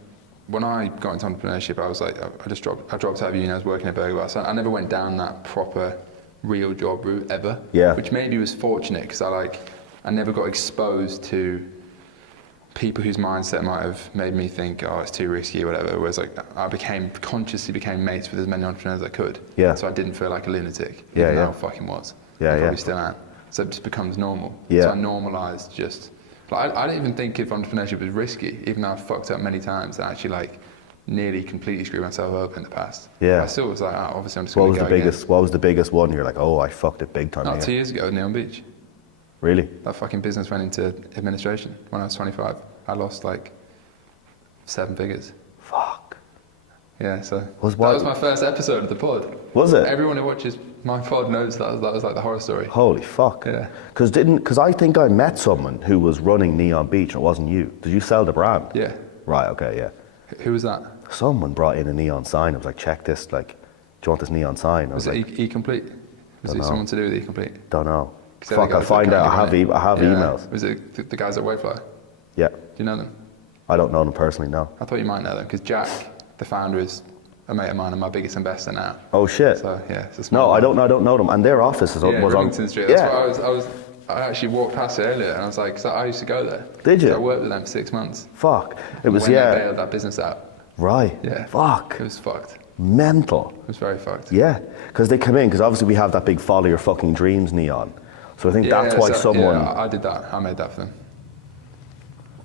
when I got into entrepreneurship, I was like, I dropped out of uni, I was working at Burger Bar, so I never went down that proper real job route ever. Yeah. Which maybe was fortunate, because I never got exposed to people whose mindset might have made me think, oh, it's too risky or whatever. Whereas like I consciously became mates with as many entrepreneurs as I could. Yeah. So I didn't feel like a lunatic, Yeah, even yeah. though I fucking was. Yeah, I probably yeah. still am. So it just becomes normal. Yeah. So I normalised just, like, I didn't even think if entrepreneurship was risky, even though I fucked up many times and actually like nearly completely screwed myself up in the past. Yeah. I still was like, oh, obviously I'm just What going was to the go biggest? again. What was the biggest one? You're like, oh, I fucked it big time. Not here. 2 years ago, Neon Beach. Really? That fucking business went into administration when I was 25. I lost like 7 figures. Fuck. Yeah, so that Was was my first episode of the pod. Was it? Everyone who watches my pod knows that was like the horror story. Holy fuck. Yeah. Because I think I met someone who was running Neon Beach and it wasn't you. Did you sell the brand? Yeah. Right, okay, yeah. Who was that? Someone brought in a neon sign. I was like, check this, like, do you want this neon sign? I Was was it like, E-Complete? Was Don't it know. something to do with E-Complete? don't know. 'Cause they're the Fuck, I'll guys that find can't out. I give have money. emails. Was it the guys at Wayfly? Yeah. Do you know them? I don't know them personally, no. I thought you might know them, because Jack, the founder, is a mate of mine and my biggest investor now. Oh shit. So yeah, it's a small No, I world. don't know them. And their office is Yeah, was on. Rivington Street. That's Yeah. why I actually walked past it earlier, and I was like, 'cause I used to go there. Did you? So I worked with them for 6 months. Fuck. It was when they yeah. bailed that business out. Right. Yeah. Fuck. It was fucked. Mental. It was very fucked. Yeah. Because they come in. Because obviously we have that big follow your fucking dreams neon. So I think that's why someone. Yeah, I did that. I made that for them.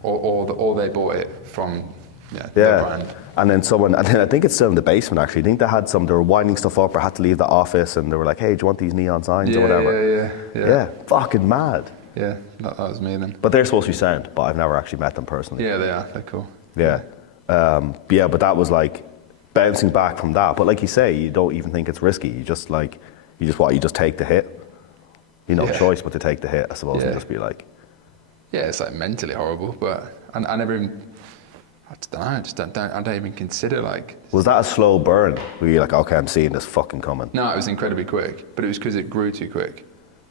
Or they bought it from their brand. And then I think it's still in the basement actually. I think they were winding stuff up or had to leave the office and they were like, hey, do you want these neon signs or whatever? Yeah. Fucking mad. Yeah, that was me then. But they're supposed to be sound, but I've never actually met them personally. Yeah, they are. They're cool. Yeah. But that was like, bouncing back from that. But like you say, you don't even think it's risky. You just take the hit. You know, Yeah. choice but to take the hit, I suppose, and Yeah. just be like, Yeah, it's like mentally horrible, but I never even, I don't know, I don't even consider like. was that a slow burn? Were you like, okay, I'm seeing this fucking coming? No, it was incredibly quick, but it was because it grew too quick.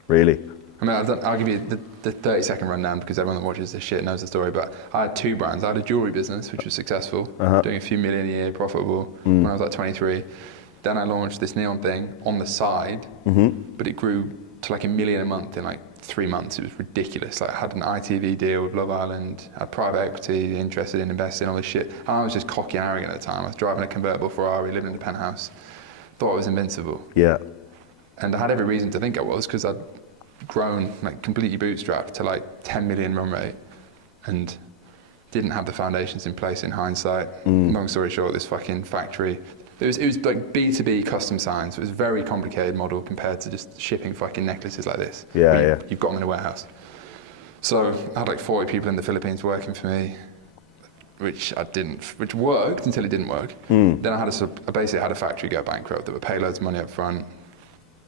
Really? I mean, I'll give you the 30-second rundown because everyone that watches this shit knows the story, but I had two brands. I had a jewellery business, which was successful, doing a few million a year, profitable, when I was like 23. Then I launched this neon thing on the side, but it grew to like $1 million a month in like 3 months. It was ridiculous. Like I had an ITV deal with Love Island, had private equity, interested in investing, all this shit. And I was just cocky and arrogant at the time. I was driving a convertible Ferrari, living in a penthouse, thought I was invincible. Yeah. And I had every reason to think I was because I'd grown like completely bootstrapped to like 10 million run rate and didn't have the foundations in place in hindsight. Long story short, this fucking factory, it was like B2B custom signs. It was a very complicated model compared to just shipping fucking necklaces like this. Yeah, where yeah. You've got them in a warehouse. So I had like 40 people in the Philippines working for me, which worked until it didn't work. Then I basically had a factory go bankrupt that would pay loads of money up front.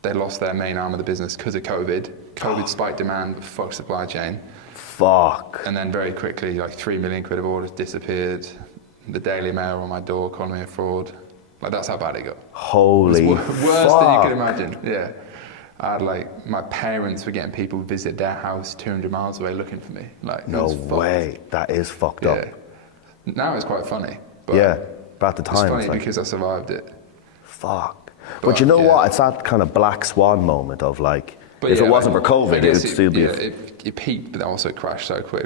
They lost their main arm of the business because of COVID. COVID spiked demand, but fucked supply chain. Fuck. And then very quickly, like 3 million quid of orders disappeared. The Daily Mail on my door calling me a fraud. Like that's how bad it got. Holy Worse fuck. than you could imagine. Yeah. I had like my parents were getting people to visit their house 200 miles away looking for me. Like No it was fucked. way. That is fucked Yeah. up. Now it's quite funny. But Yeah. But at the it's time, funny it's like, because I survived it. fuck. But But, you know yeah. what? It's that kind of black swan moment of like, But if yeah, it wasn't like, for COVID, I it guess would still be. Yeah, it peaked, but then also crashed so quick,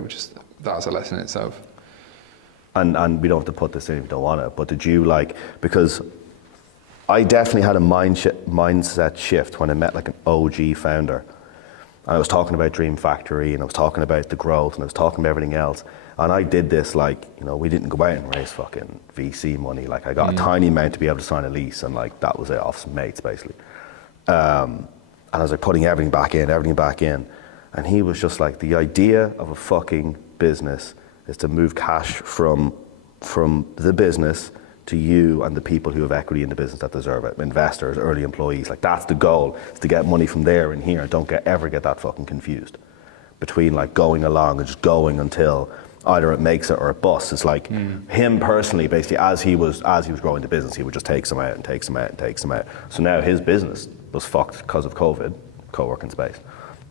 that was a lesson in itself. And we don't have to put this in if you don't want it, but did you like, because I definitely had a mindset shift when I met like an OG founder. And I was talking about Dream Factory and I was talking about the growth and I was talking about everything else. And I did this like, you know, we didn't go out and raise fucking VC money. Like I got a tiny amount to be able to sign a lease and like that was it, off some mates basically. And I was like putting everything back in. And he was just like, the idea of a fucking business is to move cash from the business to you and the people who have equity in the business that deserve it, investors, early employees. Like that's the goal, is to get money from there and here. Don't ever get that fucking confused between like going along and just going until either it makes it or it busts. It's like him personally, basically, as he was growing the business, he would just take some out and take some out and take some out. So now his business was fucked because of COVID, co-working space.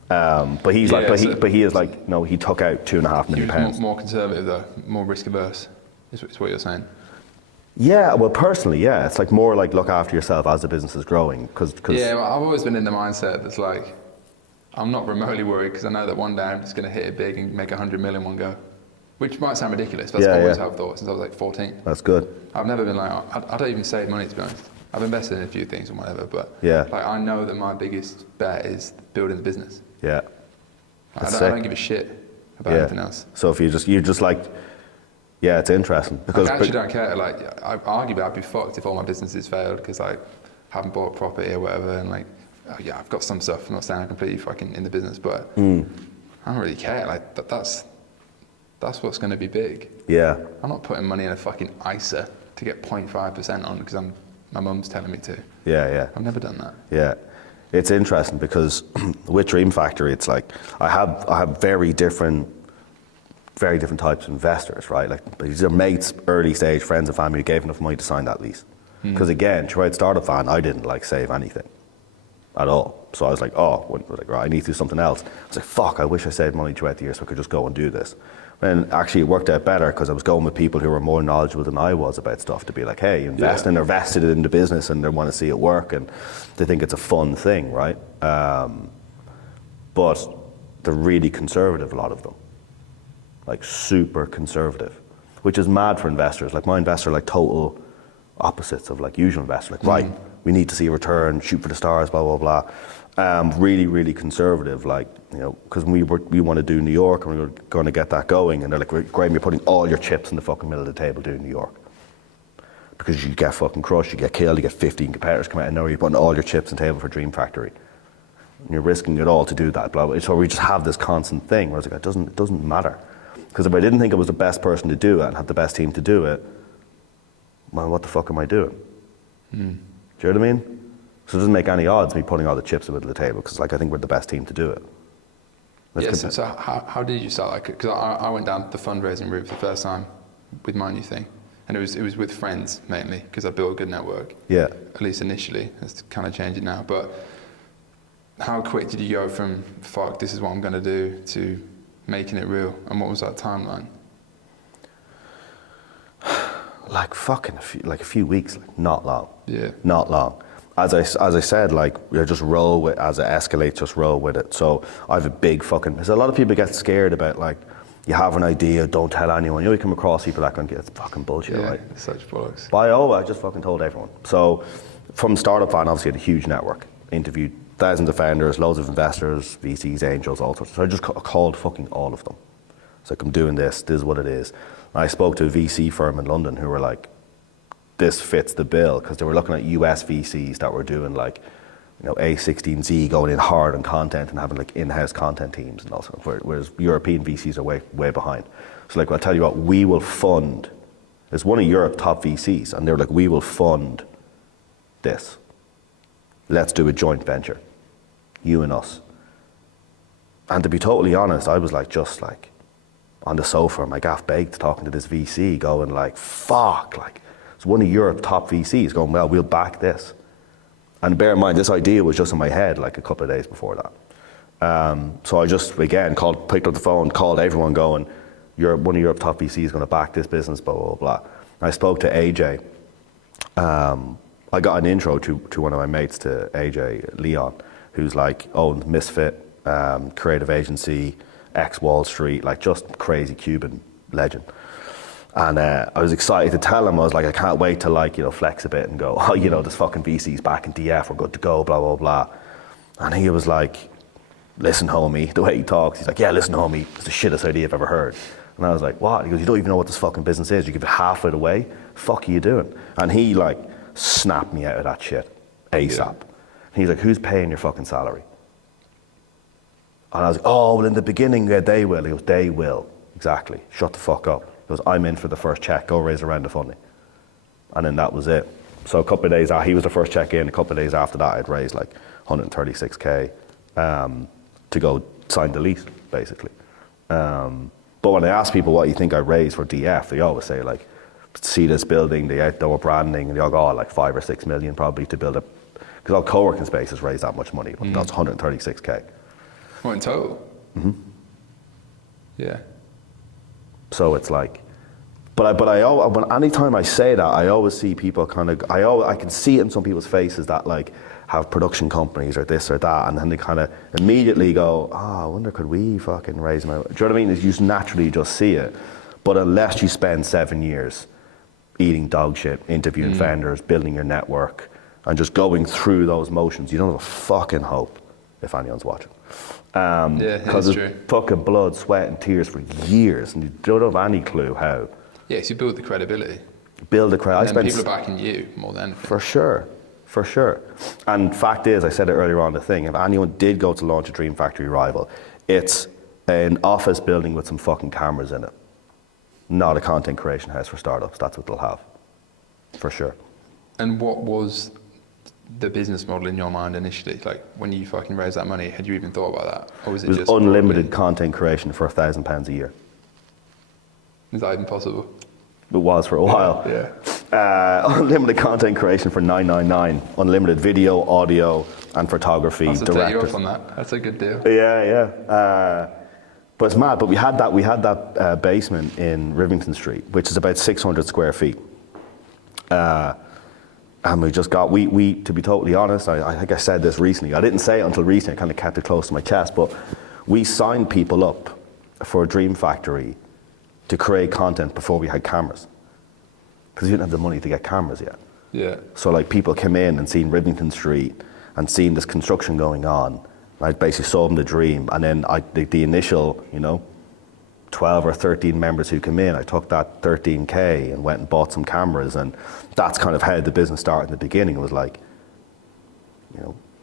But he's like, but he is like, no, he took out £2.5 million. He was more conservative though, more risk averse, is what you're saying. Yeah, well, personally, yeah, it's like more like look after yourself as the business is growing, because Yeah, well, I've always been in the mindset that's like, I'm not remotely worried because I know that one day I'm just going to hit it big and make 100 million in one go, which might sound ridiculous. But that's always how I've thought since I was like 14. That's good. I've never been like, I don't even save money to be honest. I've invested in a few things and whatever, but Yeah. like I know that my biggest bet is building the business. Yeah. I don't give a shit about anything else. So if you just like, yeah, it's interesting because I actually don't care. Like, arguably, I'd be fucked if all my businesses failed because like, I haven't bought property or whatever, and like, oh, yeah, I've got some stuff. I'm not saying I'm completely fucking in the business, but I don't really care. Like, that's what's going to be big. Yeah. I'm not putting money in a fucking ISA to get 0.5% on because my mum's telling me to. Yeah. I've never done that. Yeah. It's interesting because with Dream Factory, it's like I have very different types of investors, right? Like these are mates, early stage friends and family who gave enough money to sign that lease. Because again, throughout Startup Van, I didn't like save anything at all. So I was like, right, I need to do something else. I was like, fuck, I wish I saved money throughout the year so I could just go and do this. And actually it worked out better because I was going with people who were more knowledgeable than I was about stuff to be like, hey, invest, and they're vested in the business and they want to see it work and they think it's a fun thing, right? But they're really conservative, a lot of them. Like super conservative, which is mad for investors. Like my investor, like total opposites of like usual investors. Like, right, we need to see a return, shoot for the stars, blah, blah, blah. Really, really conservative, like, you know, because we want to do New York and we're going to get that going. And they're like, Graham, you're putting all your chips in the fucking middle of the table doing New York. Because you get fucking crushed, you get killed, you get 15 competitors come out, and now you're putting all your chips on the table for Dream Factory. And you're risking it all to do that, blah, blah. So we just have this constant thing where it's like, it doesn't matter. Because if I didn't think I was the best person to do it and had the best team to do it, man, what the fuck am I doing? Do you know what I mean? So it doesn't make any odds me putting all the chips in the middle of the table, because like I think we're the best team to do it. So how did you start? Like, because I went down the fundraising route for the first time with my new thing, and it was with friends mainly, because I built a good network. Yeah. At least initially, it's kind of changing now. But how quick did you go from fuck, this is what I'm going to do, to making it real? And what was that timeline? Like fucking a few weeks, like not long. Yeah. Not long. As I said, like, you just roll with, as it escalates, just roll with it. So I have a big fucking, because a lot of people get scared about, like, you have an idea, don't tell anyone. You know, you come across people that can get, it's fucking bullshit, Yeah, right? such bollocks. But I just fucking told everyone. So from Startup Van, obviously had a huge network, interviewed thousands of founders, loads of investors, VCs, angels, all sorts. So I just called fucking all of them. It's like, I'm doing this is what it is. And I spoke to a VC firm in London who were like, this fits the bill, because they were looking at US VCs that were doing like, you know, A16Z, going in hard on content and having like in-house content teams and all sorts, whereas European VCs are way behind. So like, I'll tell you what, we will fund, it's one of Europe's top VCs, and they're like, we will fund this. Let's do a joint venture, you and us. And to be totally honest, I was like, just like on the sofa, my gaff baked, talking to this VC, going like, fuck, like, it's one of Europe's top VCs going, well, we'll back this. And bear in mind, this idea was just in my head like a couple of days before that. So I just, again, picked up the phone, called everyone going, one of Europe's top VCs going to back this business, blah, blah, blah. I spoke to AJ. I got an intro to one of my mates, to AJ Leon, who's like owned Misfit, creative agency, ex-Wall Street, like just crazy Cuban legend. And I was excited to tell him, I was like, I can't wait to like, you know, flex a bit and go, oh, you know, this fucking VC's back in DF, we're good to go, blah, blah, blah. And he was like, listen, homie, the way he talks, he's like, yeah, listen, homie, it's the shittest idea I've ever heard. And I was like, what? He goes, you don't even know what this fucking business is. You give it half of it away. Fuck are you doing? And he like snapped me out of that shit ASAP. Yeah. He's like, who's paying your fucking salary? And I was like, oh, well, in the beginning, yeah, they will. He goes, they will. Exactly. Shut the fuck up. He goes, I'm in for the first check. Go raise a round of funding. And then that was it. So a couple of days after, he was the first check in. A couple of days after that, I'd raised like 136K to go sign the lease, basically. But when I ask people what you think I raised for DF, they always say like, see this building, the outdoor branding, and they all go, oh, like 5 or 6 million probably to build up. Because all co-working spaces raise that much money. But that's 136K. What, in total? Mm-hmm. Yeah. So it's like, but when anytime I say that, I always see people kind of, I can see it in some people's faces that like have production companies or this or that, and then they kind of immediately go, oh, I wonder could we fucking raise my, do you know what I mean? You just naturally just see it. But unless you spend 7 years eating dog shit, interviewing founders, building your network, and just going through those motions, you don't have a fucking hope if anyone's watching. Because it's fucking blood, sweat, and tears for years, and you don't have any clue how. Yes, you build the credibility. Build the credibility. And people are backing you more than anything. For sure. And fact is, I said it earlier on in the thing, if anyone did go to launch a Dream Factory rival, it's an office building with some fucking cameras in it. Not a content creation house for startups. That's what they'll have. For sure. And what was the business model in your mind initially? Like when you fucking raised that money, had you even thought about that? Or was it just unlimited content creation for £1,000 a year? Is that even possible? It was for a while. Yeah. Unlimited content creation for $9.99. Unlimited video, audio, and photography. I'll take you up on that. That's a good deal. Yeah. But it's mad. But we had that basement in Rivington Street, which is about 600 square feet. And we just got, we to be totally honest, I think I said this recently. I didn't say it until recently. I kind of kept it close to my chest. But we signed people up for a Dream Factory to create content before we had cameras, because we didn't have the money to get cameras yet. Yeah. So like people came in and seen Rivington Street and seen this construction going on. I basically sold them the dream, and then the initial, 12 or 13 members who came in, I took that 13K and went and bought some cameras, and that's kind of how the business started in the beginning. It was like,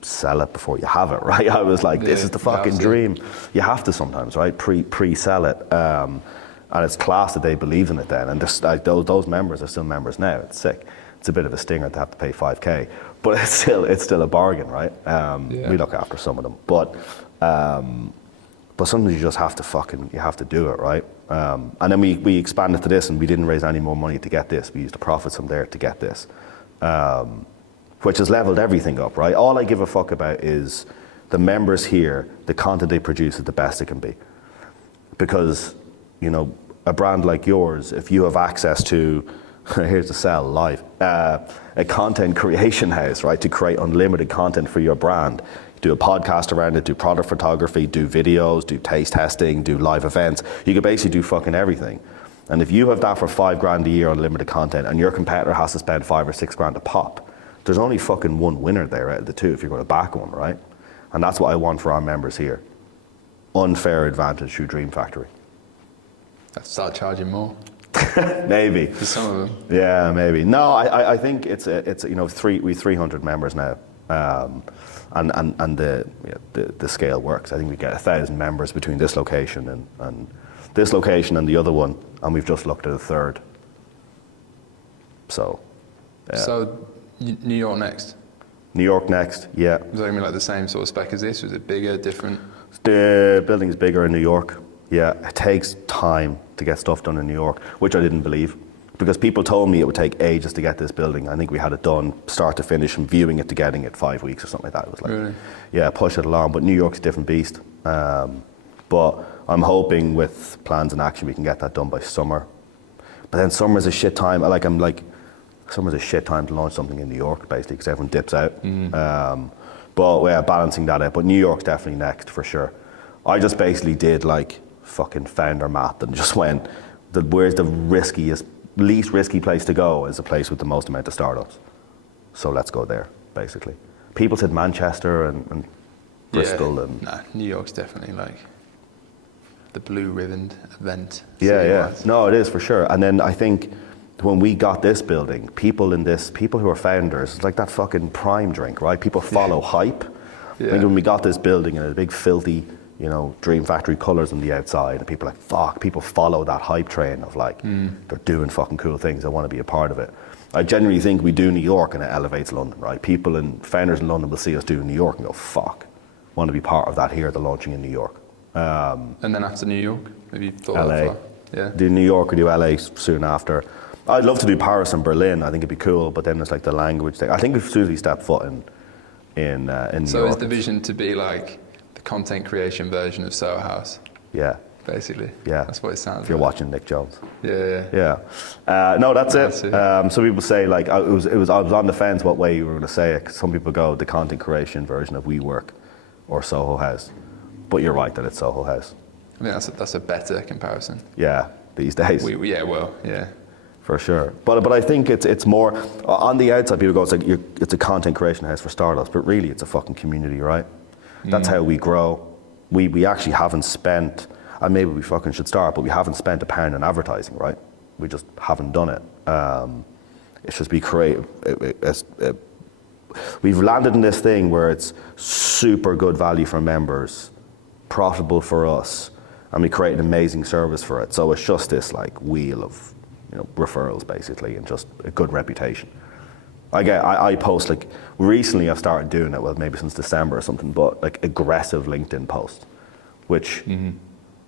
sell it before you have it, right? I was like, this is the fucking dream. You have to sometimes, right? Pre-sell it. And it's class that they believed in it then. And like, those members are still members now. It's sick. It's a bit of a stinger to have to pay 5K, but it's still a bargain, right? We look after some of them, but sometimes you just have to do it, right? And then we expanded to this, and we didn't raise any more money to get this. We used the profits from there to get this, which has leveled everything up, right? All I give a fuck about is the members here, the content they produce is the best it can be. Because, you know, a brand like yours, if you have access to, here's the sell live, a content creation house, right, to create unlimited content for your brand, do a podcast around it, do product photography, do videos, do taste testing, do live events. You could basically do fucking everything. And if you have that for $5,000 a year unlimited content and your competitor has to spend $5,000 or $6,000 a pop, there's only fucking one winner there out of the two if you're going to back one, right? And that's what I want for our members here. Unfair advantage through Dream Factory. Let's start charging more. Maybe. For some of them. Yeah, maybe. No, I think it's you know, we 300 members now, and the scale works. I think we get 1,000 members between this location and this location and the other one, and we've just looked at a third. So. Yeah. So, New York next. New York next, yeah. Was that going to be like the same sort of spec as this? Was it bigger, different? The building's bigger in New York. Yeah, it takes time to get stuff done in New York, which I didn't believe. Because people told me it would take ages to get this building. I think we had it done start to finish, from viewing it to getting it 5 weeks or something like that. It was like, really? Yeah, push it along. But New York's a different beast. But I'm hoping with plans and action we can get that done by summer. But then summer's a shit time. Summer's a shit time to launch something in New York, basically, because everyone dips out. But we're balancing that out. But New York's definitely next, for sure. I just basically did like fucking founder math and just went, where's the least risky place to go is a place with the most amount of startups. So let's go there, basically. People said Manchester and Bristol. Yeah. And Nah, New York's definitely like the blue ribboned event. Yeah. No, it is for sure. And then I think when we got this building, people who are founders, it's like that fucking prime drink, right? People follow hype. Yeah. I think when we got this building and a big filthy, you know, Dream Factory colours on the outside, and people are like, fuck, people follow that hype train of like, they're doing fucking cool things, I want to be a part of it. I genuinely think we do New York and it elevates London, right? People and founders in London will see us do New York and go, fuck, want to be part of that here, the launching in New York. And then after New York, maybe you thought LA. that far? Yeah. Do New York or do LA soon after. I'd love to do Paris and Berlin, I think it'd be cool, but then it's like the language thing. I think we've seriously stepped foot in New York. So is the vision to be like the content creation version of Soho House? Yeah. Basically. Yeah. That's what it sounds If you're like. watching Nick Jones. Yeah. No, that's I it. see. So people say like, I was on the fence what way you were going to say it. 'Cause some people go the content creation version of WeWork or Soho House. But you're right that it's Soho House. I mean, that's a better comparison. Yeah, these days. Yeah. For sure. But I think it's more, on the outside people go, it's a content creation house for startups, but really it's a fucking community, right? That's how we grow. We actually haven't spent, and maybe we fucking should start, but we haven't spent £1 on advertising, right? We just haven't done it. It's just be creative. We've landed in this thing where it's super good value for members, profitable for us, and we create an amazing service for it. So it's just this like wheel of, you know, referrals basically, and just a good reputation. I post like, recently I've started doing it, well maybe since December or something, but like aggressive LinkedIn posts, which, you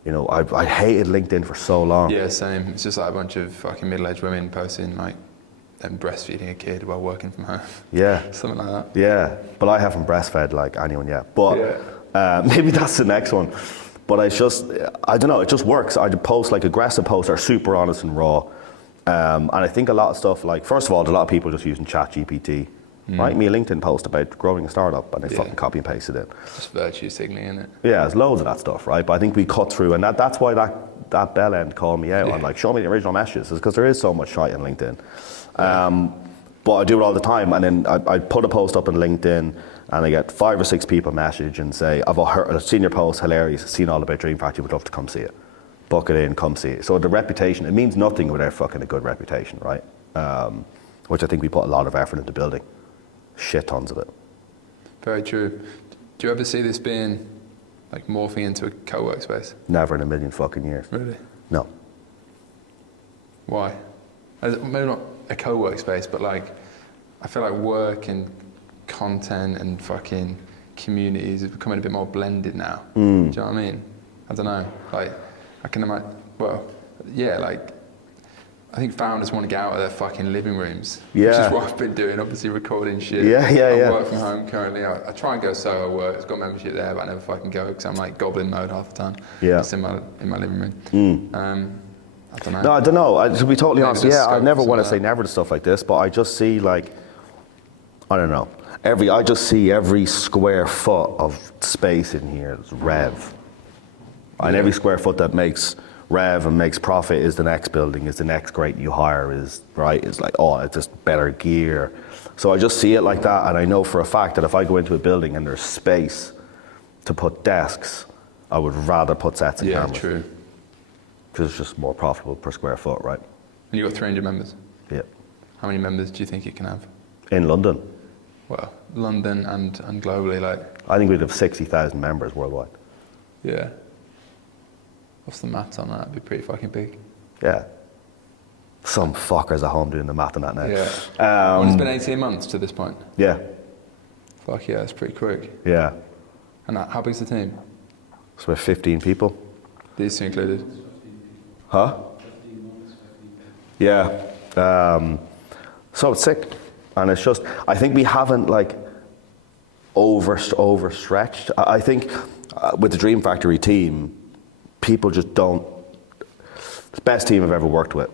know, I hated LinkedIn for so long. Yeah, same. It's just like a bunch of fucking middle-aged women posting like them breastfeeding a kid while working from home. Yeah. Something like that. Yeah, but I haven't breastfed like anyone yet. But maybe that's the next one. But I don't know, it just works. I post like aggressive posts are super honest and raw. And I think a lot of stuff like, first of all, there's a lot of people just using ChatGPT. Write me a LinkedIn post about growing a startup, and they fucking copy and paste it in. Just virtue signaling, isn't it? Yeah, there's loads of that stuff, right? But I think we cut through, and that's why that bell end called me out on like, show me the original messages, is because there is so much shite on LinkedIn. But I do it all the time, and then I put a post up on LinkedIn, and I get 5 or 6 people message and say, I've seen your post, hilarious, seen all about Dream Factory, would love to come see it. Book it in, come see it. So the reputation, it means nothing without fucking a good reputation, right? Which I think we put a lot of effort into building. Shit tons of it. Very true. Do you ever see this being like morphing into a co-work space? Never in a million fucking years. Really? No. Why? Maybe not a co-work space, but like, I feel like work and content and fucking communities is becoming a bit more blended now. Do you know what I mean? I don't know. Like, I can imagine. Well, yeah, like, I think founders want to get out of their fucking living rooms, which Yeah. is what I've been doing, obviously recording shit. Yeah. I work from home currently. I try and go Soho work. It's got membership there, but I never fucking go because I'm like goblin mode half the time. Yeah. Just in my living room. I don't know. No, I don't know. To be totally Maybe honest, there's yeah, I scope never for want to some say of that. never to stuff like this, but I just see like, I don't know. I just see every square foot of space in here is rev. And every square foot that makes rev and makes profit is the next building, is the next great new hire, is right. It's like, oh, it's just better gear. So I just see it like that, and I know for a fact that if I go into a building and there's space to put desks, I would rather put sets and Yeah, cameras. true. Because it's just more profitable per square foot, right? And you got 300 members. Yeah. How many members do you think it can have? In London, Well, London and globally, like, I think we'd have 60,000 members worldwide. yeah. What's the maths on that? It'd be pretty fucking big. Yeah. Some fuckers at home doing the math on that now. Yeah. Well, it's been 18 months to this point. Yeah. Fuck yeah, it's pretty quick. Yeah. And how big's the team? So we're 15 people. These two included. Huh? Yeah. So it's sick. And it's just, I think we haven't like overstretched. I think with the Dream Factory team, people just don't, it's the best team I've ever worked with.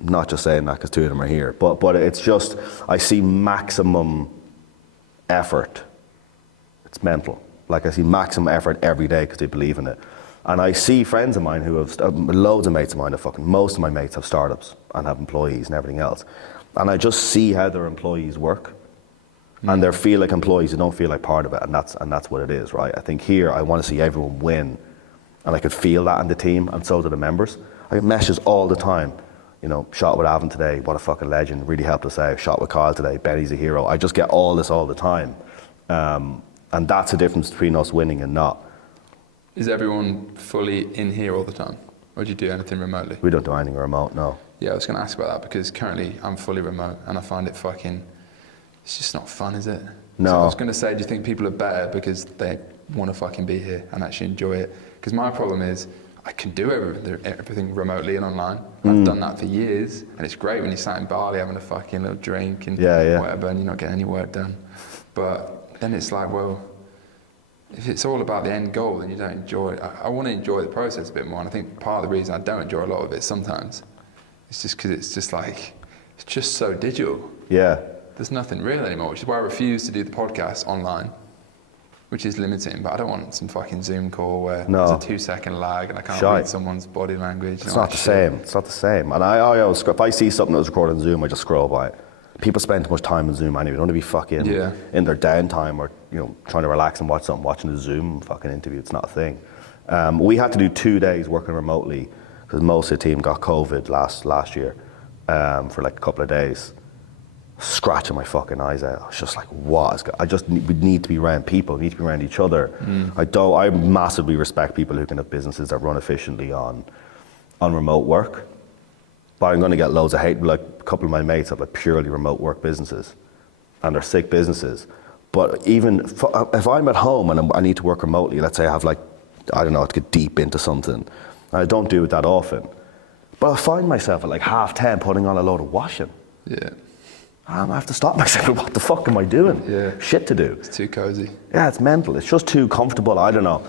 Not just saying that because two of them are here, but it's just, I see maximum effort. It's mental. Like I see maximum effort every day because they believe in it. And I see friends of mine who have, loads of mates of mine, most of my mates have startups and have employees and everything else. And I just see how their employees work. And they feel like employees, they don't feel like part of it, and that's what it is, right? I think here, I want to see everyone win. And I could feel that in the team, and so do the members. I get messages all the time. You know, shot with Avon today, what a fucking legend, really helped us out. Shot with Kyle today, Benny's a hero. I just get all this all the time. And that's the difference between us winning and not. Is everyone fully in here all the time? Or do you do anything remotely? We don't do anything remote, no. Yeah, I was going to ask about that because currently I'm fully remote and I find it fucking, it's just not fun, is it? No. So I was going to say, do you think people are better because they want to fucking be here and actually enjoy it? Because my problem is, I can do everything remotely and online. I've done that for years, and it's great when you're sat in Bali having a fucking little drink and whatever, and you're not getting any work done. But then it's like, well, if it's all about the end goal, then you don't enjoy it. I want to enjoy the process a bit more, and I think part of the reason I don't enjoy a lot of it sometimes is just because it's just like, it's just so digital. Yeah. There's nothing real anymore, which is why I refuse to do the podcast online, which is limiting, but I don't want some fucking Zoom call where No. there's a 2-second lag and I can't Shite. read someone's body language. It's not the same. It's not the same. And I always, if I see something that was recorded on Zoom, I just scroll by it. People spend too much time on Zoom anyway. They don't want to be fucking in their downtime or trying to relax and watch something, watching a Zoom fucking interview. It's not a thing. We had to do 2 days working remotely because most of the team got COVID last year for like a couple of days. Scratching my fucking eyes out. I was just like, what? We need to be around people, we need to be around each other. I massively respect people who can have businesses that run efficiently on remote work. But I'm going to get loads of hate. Like a couple of my mates have like purely remote work businesses, and they're sick businesses. But even if I'm at home and I need to work remotely, let's say I have like, I don't know, to get deep into something, and I don't do it that often, but I find myself at like 10:30 putting on a load of washing. Yeah. I have to stop myself. What the fuck am I doing? Yeah. Shit to do. It's too cozy. Yeah, it's mental. It's just too comfortable. I don't know.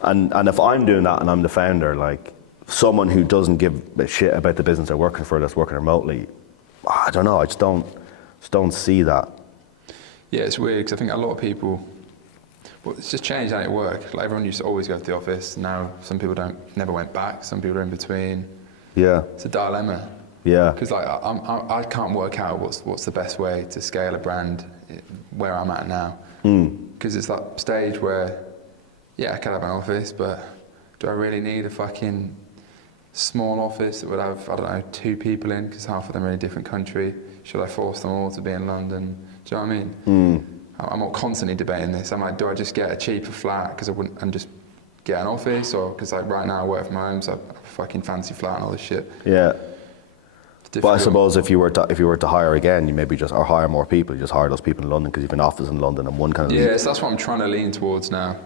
And if I'm doing that and I'm the founder, like someone who doesn't give a shit about the business they're working for, that's working remotely, I don't know. I just don't see that. Yeah, it's weird because I think a lot of people, well, it's just changed how it works. Like everyone used to always go to the office. Now some people never went back. Some people are in between. Yeah. It's a dilemma. Yeah. Because like I can't work out what's the best way to scale a brand where I'm at now. Because it's that stage where, yeah, I could have an office, but do I really need a fucking small office that would have, I don't know, 2 people in, because half of them are in a different country? Should I force them all to be in London? Do you know what I mean? I'm constantly debating this. I'm like, do I just get a cheaper flat and just get an office, or because like right now I work from home, so I have a fucking fancy flat and all this shit. Yeah. It's But I difficult. suppose if you were to hire again, you maybe just or hire more people. You just hire those people in London because you've an office in London and one kind of. Yeah, so that's what I'm trying to lean towards now.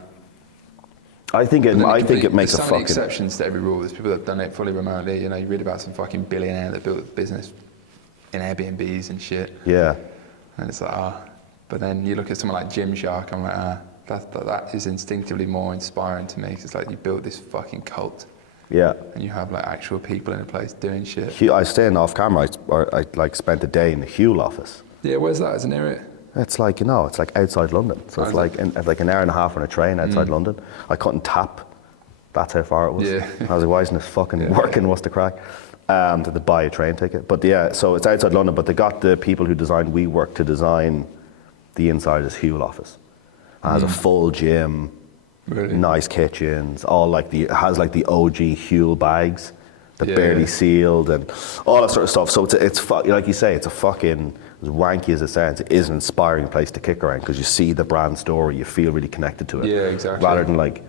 I think it makes a There's so many fucking. exceptions to every rule. There's people that have done it fully remotely. You know, you read about some fucking billionaire that built a business in Airbnbs and shit. Yeah. And it's like, But then you look at someone like Gymshark, I'm like, that is instinctively more inspiring to me. 'Cause it's like you built this fucking cult. Yeah. And you have like actual people in a place doing shit. I stayed off camera. I like spent a day in the Huel office. Yeah, where's that? Isn't near it? It's like it's like outside London. So it's like an hour and a half on a train outside London. I couldn't tap. That's how far it was. Yeah. I was like, why isn't this fucking working? What's the crack? To buy a train ticket. But yeah, so it's outside London. But they got the people who designed WeWork to design the inside of this Huel office. It has a full gym. Really? Nice kitchens, all like it has like the OG Huel bags, that Yeah. barely sealed, and all that sort of stuff. So it's like you say, it's a fucking, as wanky as it sounds, it is an inspiring place to kick around because you see the brand story, you feel really connected to it. Yeah, exactly. Rather than like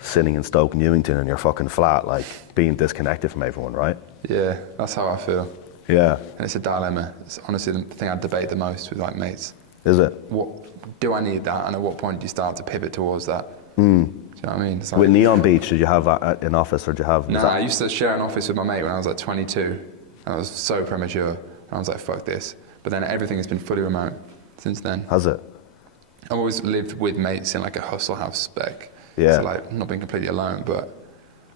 sitting in Stoke Newington in your fucking flat, like being disconnected from everyone, right? Yeah, that's how I feel. Yeah. And it's a dilemma. It's honestly the thing I debate the most with like mates. Is it? What do I need that, and at what point do you start to pivot towards that? Do you know what I mean? It's like, With Neon Beach, did you have an office or did you have? no, I used to share an office with my mate when I was like 22, and I was so premature. And I was like, fuck this. But then everything has been fully remote since then. Has it? I've always lived with mates in like a hustle house spec. Yeah. So like, not being completely alone,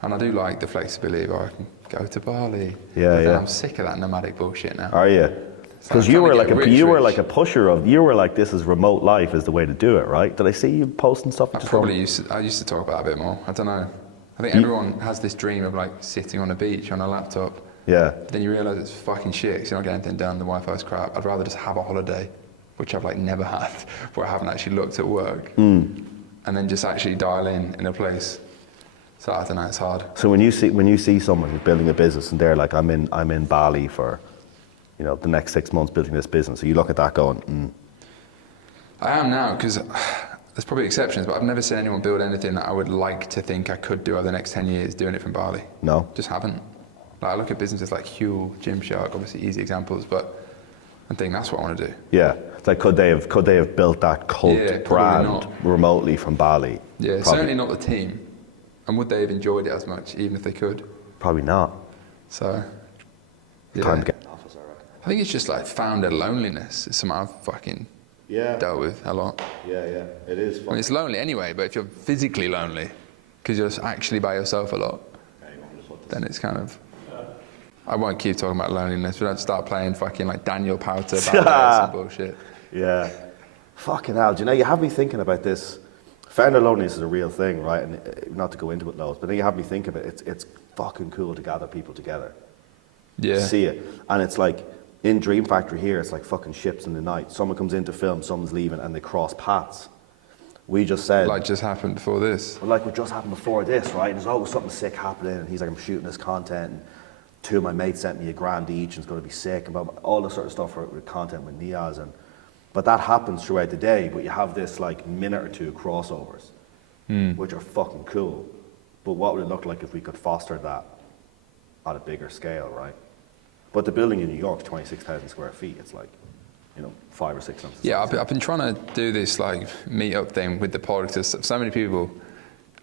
and I do like the flexibility where I can go to Bali. Yeah, But then yeah. I'm sick of that nomadic bullshit now. Are you? Because I'm you trying were to like get you were rich. like a pusher of, you were like, this is remote life is the way to do it, right? Did I see you posting stuff? I used to talk about that a bit more. I don't know. I think everyone has this dream of like sitting on a beach on a laptop. Yeah. But then you realise it's fucking shit 'cause you're not getting anything done, the Wi-Fi's crap. I'd rather just have a holiday, which I've like never had, where I haven't actually looked at work. And then just actually dial in a place. So I don't know, it's hard. So when you see someone who's building a business and they're like, I'm in Bali for, the next 6 months building this business. So you look at that going, I am now, because there's probably exceptions, but I've never seen anyone build anything that I would like to think I could do over the next 10 years doing it from Bali. No. Just haven't. Like I look at businesses like Huel, Gymshark, obviously easy examples, but I think that's what I want to do. yeah. It's like, could they have built that cult Yeah, probably brand not. remotely from Bali? Yeah, Probably- certainly not the team. And would they have enjoyed it as much, even if they could? Probably not. So, yeah. Time to get. I think it's just like founder loneliness. It's something I've fucking dealt with a lot. Yeah, it is. I mean, it's lonely anyway, but if you're physically lonely, because you're actually by yourself a lot, then it's kind of... I won't keep talking about loneliness. We don't start playing fucking like Daniel Powter, some bullshit. Yeah. Fucking hell. Do you know, you have me thinking about this. Founder loneliness is a real thing, right? And not to go into it loads, but then you have me think of it. It's fucking cool to gather people together. Yeah. See it. And it's like, in Dream Factory here, it's like fucking ships in the night. Someone comes in to film, someone's leaving, and they cross paths. We just said... Like just happened before this. Well, like what just happened before this, right? And there's always something sick happening, and he's like, I'm shooting this content, and 2 of my mates sent me $1,000 each, and it's going to be sick, and all this sort of stuff with content with Niaz. But that happens throughout the day, but you have this like minute or 2 crossovers, which are fucking cool. But what would it look like if we could foster that at a bigger scale, right? But the building in New York is 26,000 square feet. It's like, 5 or 6 months. Yeah, I've been trying to do this like meet-up thing with the pod, because so many people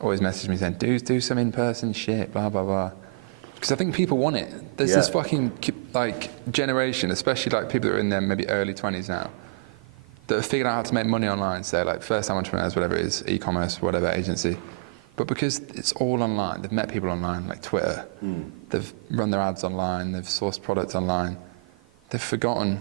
always message me saying, do some in-person shit, blah, blah, blah. Because I think people want it. There's this fucking like generation, especially like people that are in their maybe early 20s now, that have figured out how to make money online, say like first-time entrepreneurs, whatever it is, e-commerce, whatever agency. But because it's all online, they've met people online, like Twitter, they've run their ads online, they've sourced products online, they've forgotten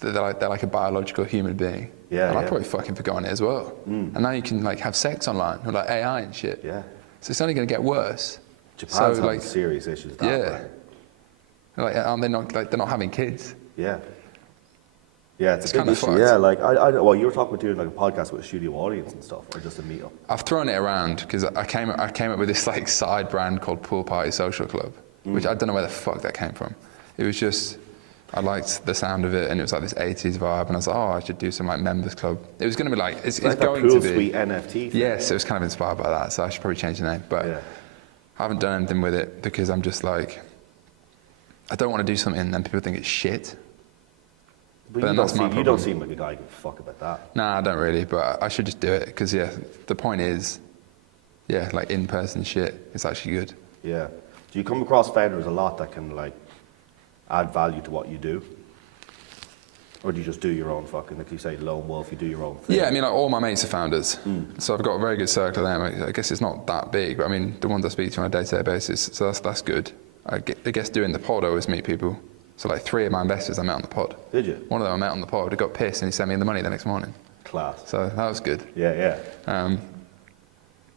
that they're like a biological human being. Yeah, and yeah. I've probably fucking forgotten it as well. And now you can like have sex online with like AI and shit. Yeah. So it's only going to get worse. Japan's so, having serious issues with that. Yeah. Right? Like, aren't they not, like, they're not having kids? Yeah. Yeah, it's a big kinda issue. fucked. Yeah, like, well, you were talking about doing like a podcast with a studio audience and stuff, or just a meetup. I've thrown it around because I came up with this like side brand called Pool Party Social Club, which I don't know where the fuck that came from. It was just, I liked the sound of it, and it was like this 80s vibe, and I was like, oh, I should do some like members club. It was going to be like, it's Like going that to Pool be. Suite NFT thing. Yes, it was kind of inspired by that, so I should probably change the name. But Yeah. I haven't done anything with it because I'm just like, I don't want to do something and then people think it's shit. But then that's my you don't problem. seem like a guy who gives a fuck about that. Nah, I don't really, but I should just do it because, yeah, the point is, yeah, like in-person shit, it's actually good. Yeah. Do you come across founders a lot that can like add value to what you do? Or do you just do your own fucking, like you say, lone wolf, you do your own thing? Yeah, I mean, like all my mates are founders, so I've got a very good circle of them. I guess it's not that big, but I mean, the ones I speak to on a day-to-day basis, so that's good. I guess doing the pod, I always meet people. So like 3 of my investors I met on the pod. Did you? One of them I met on the pod, he got pissed and he sent me the money the next morning. Class. So that was good. Yeah, yeah.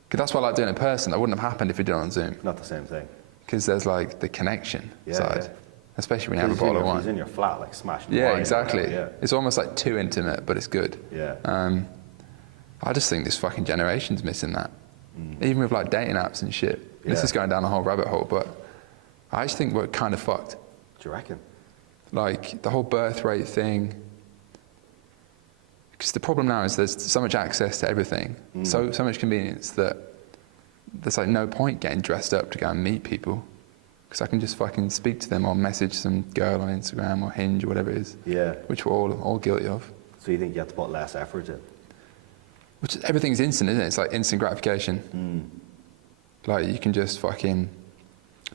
'Cause that's why I like doing it in person. That wouldn't have happened if we did it on Zoom. Not the same thing. Because there's like the connection Yeah, side, yeah. especially when you have a bottle of wine. He's in your flat, like smashing Yeah, wine exactly. around, Yeah. It's almost like too intimate, but it's good. Yeah. I just think this fucking generation's missing that. Even with like dating apps and shit. This Yeah. is going down a whole rabbit hole, but I just think we're kind of fucked. Do you reckon? Like the whole birth rate thing. Because the problem now is there's so much access to everything, so much convenience that there's like no point getting dressed up to go and meet people. Because I can just fucking speak to them or message some girl on Instagram or Hinge or whatever it is. Yeah. Which we're all guilty of. So you think you have to put less effort in? Which everything's instant, isn't it? It's like instant gratification. Like you can just fucking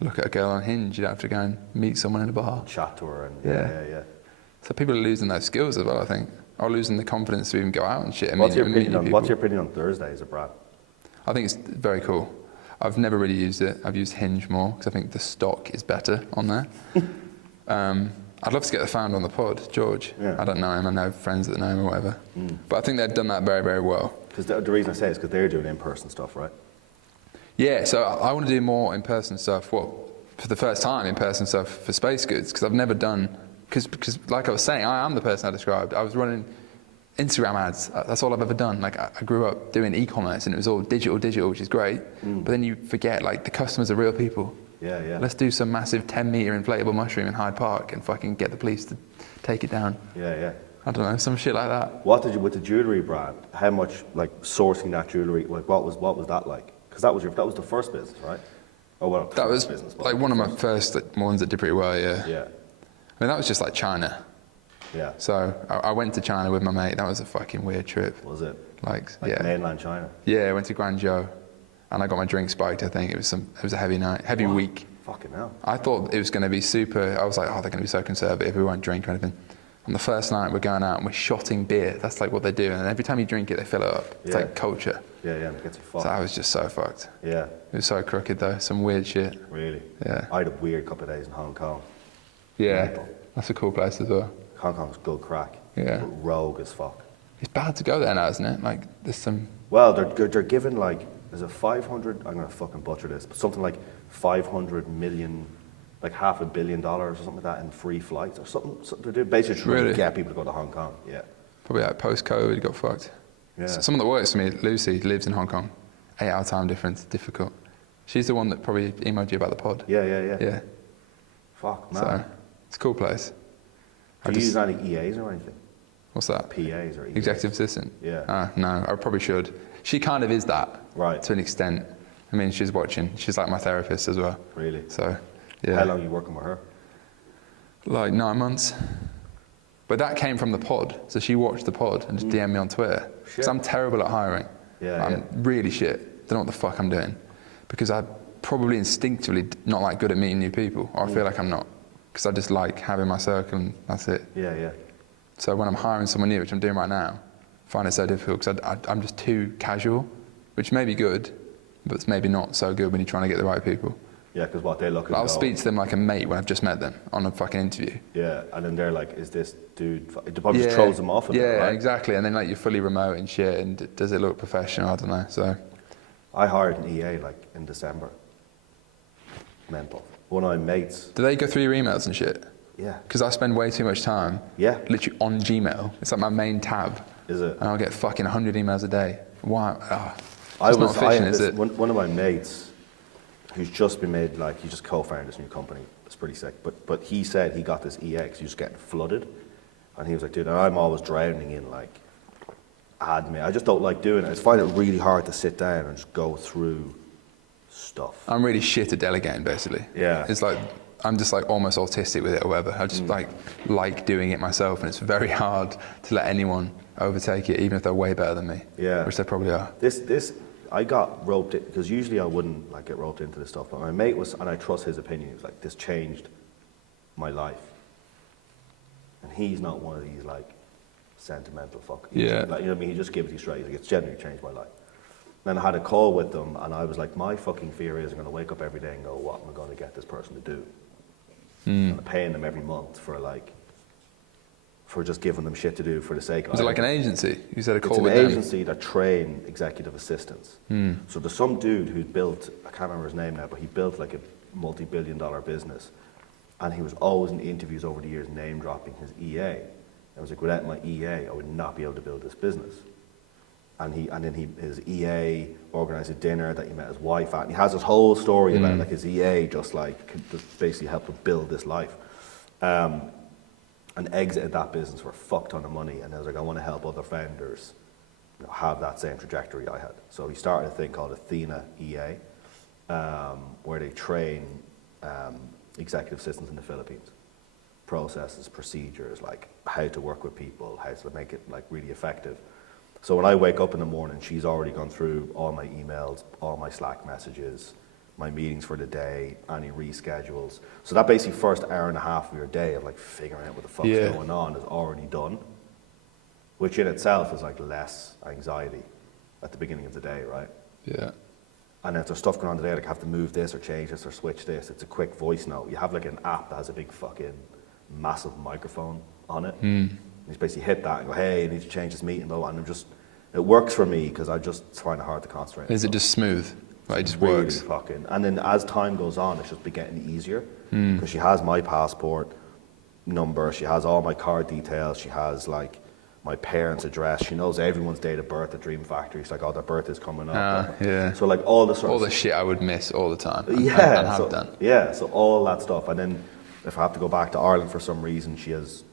look at a girl on Hinge. You don't have to go and meet someone in a bar. Chat to her and Yeah. yeah. So people are losing those skills as well, I think. Or losing the confidence to even go out and shit. And What's meet your new opinion people. on Thursday as a brand? I think it's very cool. I've never really used it. I've used Hinge more because I think the stock is better on there. I'd love to get the founder on the pod, George. Yeah. I don't know him. I know friends that know him or whatever. But I think they've done that very, very well. Because the reason I say it is because they're doing in-person stuff, right? Yeah, so I want to do more in-person stuff. Well, for the first time, in-person stuff for Space Goods because I've never done. Because like I was saying, I am the person I described. I was running Instagram ads. That's all I've ever done. Like I grew up doing e-commerce and it was all digital, which is great. But then you forget like the customers are real people. Yeah, yeah. Let's do some massive 10-meter inflatable mushroom in Hyde Park and fucking get the police to take it down. Yeah, yeah. I don't know, some shit like that. What did you with the jewelry brand? How much like sourcing that jewelry? Like what was that like? Because that was the first business, right? Oh well, That was business, but like one of my first ones that did pretty well. Yeah. Yeah, I mean that was just like China. yeah. So I went to China with my mate. That was a fucking weird trip. Was it Like like yeah. mainland China? Yeah, I went to Guangzhou, and I got my drink spiked. I think it was a heavy night, heavy week. Fucking hell. I thought it was going to be super. I was like, oh, they're going to be so conservative. We won't drink or anything. On the first night, we're going out and we're shotting beer. That's like what they do, and every time you drink it, they fill it up. It's Yeah. like culture. Yeah, yeah. It gets you fucked. So I was just so fucked. Yeah, It was so crooked though. Some weird shit. really. Yeah. I had a weird couple of days in Hong Kong. Yeah, Mental. that's a cool place as well. Hong Kong's good crack. Yeah. But rogue as fuck. It's bad to go there now, isn't it? Like there's some. Well, they're given like, there's a 500, I'm going to fucking butcher this, but something like 500 million, like $500 million or something like that in free flights or something. They're basically trying Really? to get people to go to Hong Kong. Yeah. Probably like post-COVID, got fucked. Yeah. Someone that works for me, Lucy, lives in Hong Kong. 8-hour time difference, difficult. She's the one that probably emailed you about the pod. Yeah, yeah, yeah. Yeah. Fuck, So man. it's a cool place. Do you use any EAs or anything? What's that? PAs or EAs? Executive assistant? Yeah. No, I probably should. She kind of is that. Right. To an extent. I mean, she's watching. She's like my therapist as well. Really? So, yeah. How long are you working with her? Like 9 months. But that came from the pod. So she watched the pod and just DM'd me on Twitter. Because Shit. I'm terrible at hiring. Yeah, I'm yeah. really shit. Don't know what the fuck I'm doing. Because I probably instinctively not like good at meeting new people. Or I feel like I'm not. Because I just like having my circle and that's it. Yeah, yeah. So when I'm hiring someone new, which I'm doing right now, I find it so difficult because I'm just too casual, which may be good, but it's maybe not so good when you're trying to get the right people. Yeah, because what they look at. I'll speak to them like a mate when I've just met them on a fucking interview. Yeah, and then they're like, is this dude. It probably just throws them off a bit, Yeah, right? exactly. And then like you're fully remote and shit, and does it look professional? I don't know. So I hired an EA like in December. Mental. One of my mates. do they go through your emails and shit? Yeah. Because I spend way too much time. Yeah. Literally on Gmail. It's like my main tab. Is it? And I'll get fucking 100 emails a day. Why? I not had efficient, is this, it? one of my mates who's just been made, like, he just co-founded this new company It's pretty sick. But he said he got this EX, he was getting flooded. And he was like, dude, I'm always drowning in like admin. I just don't like doing it. I just find it really hard to sit down and just go through stuff. I'm really shit at delegating, basically. Yeah. It's like, I'm just like almost autistic with it or whatever. I just like doing it myself, and it's very hard to let anyone overtake it, even if they're way better than me. Yeah. Which they probably are. This I got roped in, because usually I wouldn't like get roped into this stuff, but my mate was, and I trust his opinion, he was like, this changed my life. And he's not one of these like sentimental fuck. Yeah. Like, you know what I mean? He just gives you straight. He's like, it's genuinely changed my life. Then I had a call with them, and I was like, my fucking fear is I'm going to wake up every day and go, what am I going to get this person to do? And I'm paying them every month for just giving them shit to do for the sake of it. Was it like an agency? You said a call It's an with them? agency that train executive assistants. So there's some dude who built, I can't remember his name now, but he built like a multi-billion-dollar business. And he was always in the interviews over the years name-dropping his EA. I was like, without my EA, I would not be able to build this business. And his EA organised a dinner that he met his wife at. And he has this whole story about like his EA just basically helped him build this life. And exited that business for a fuck ton of money. And I was like, I want to help other founders have that same trajectory I had. So he started a thing called Athena EA, where they train executive assistants in the Philippines. Processes, procedures, like how to work with people, how to make it like really effective. So when I wake up in the morning, she's already gone through all my emails, all my Slack messages, my meetings for the day, any reschedules. So that basically first hour and a half of your day of like figuring out what the fuck's going on is already done, which in itself is like less anxiety at the beginning of the day, right? Yeah. And if there's stuff going on today, like I have to move this or change this or switch this, it's a quick voice note. You have like an app that has a big fucking massive microphone on it. You just basically hit that and go, hey, I need to change this meeting, blah, blah. And it works for me because I just find it hard to concentrate. Is it just smooth? Like it just really works? Fucking, and then as time goes on, it's just be getting easier. Because she has my passport number, she has all my card details, she has like my parents' address, she knows everyone's date of birth at Dream Factory. She's like, oh, their birthday's coming up. Yeah. So like all the sort All of the shit I would miss all the time. And have done. Yeah, so all that stuff. And then if I have to go back to Ireland for some reason, she has,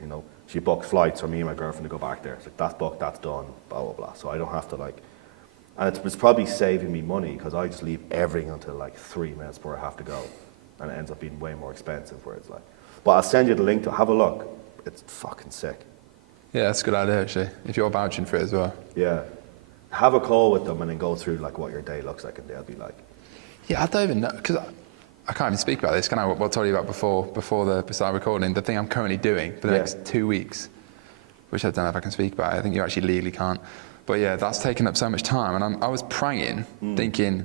she booked flights for me and my girlfriend to go back there. It's like, that's booked, that's done, blah, blah, blah. So I don't have to like, and it's probably saving me money because I just leave everything until like 3 minutes before I have to go. And it ends up being way more expensive where it's like, but I'll send you the link to it, have a look. It's fucking sick. Yeah, that's a good idea actually, if you're vouching for it as well. Yeah. Have a call with them and then go through like what your day looks like and they'll be like. Yeah, I don't even know, because I can't even speak about this, can I? What I told you about before the start recording, the thing I'm currently doing for the next 2 weeks, which I don't know if I can speak about. I think you actually legally can't. But yeah, that's taken up so much time, and I was praying, thinking,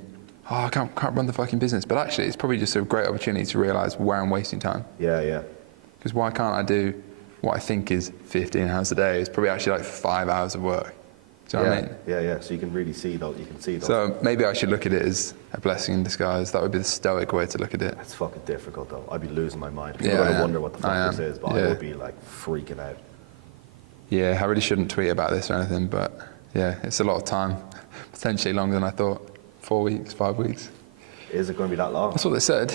oh, I can't run the fucking business. But actually, it's probably just a great opportunity to realise where I'm wasting time. Yeah, yeah. Because why can't I do what I think is 15 hours a day? It's probably actually like 5 hours of work. Do you know what I mean? Yeah, yeah. So you can really see those. You can see those. So maybe I should look at it as a blessing in disguise. That would be the stoic way to look at it. It's fucking difficult though. I'd be losing my mind. People Yeah, are I gonna am. wonder what the I fuck this am. is, but I would be like freaking out. Yeah, I really shouldn't tweet about this or anything, but yeah, it's a lot of time. Potentially longer than I thought. 4 weeks, 5 weeks. Is it going to be that long? That's what they said.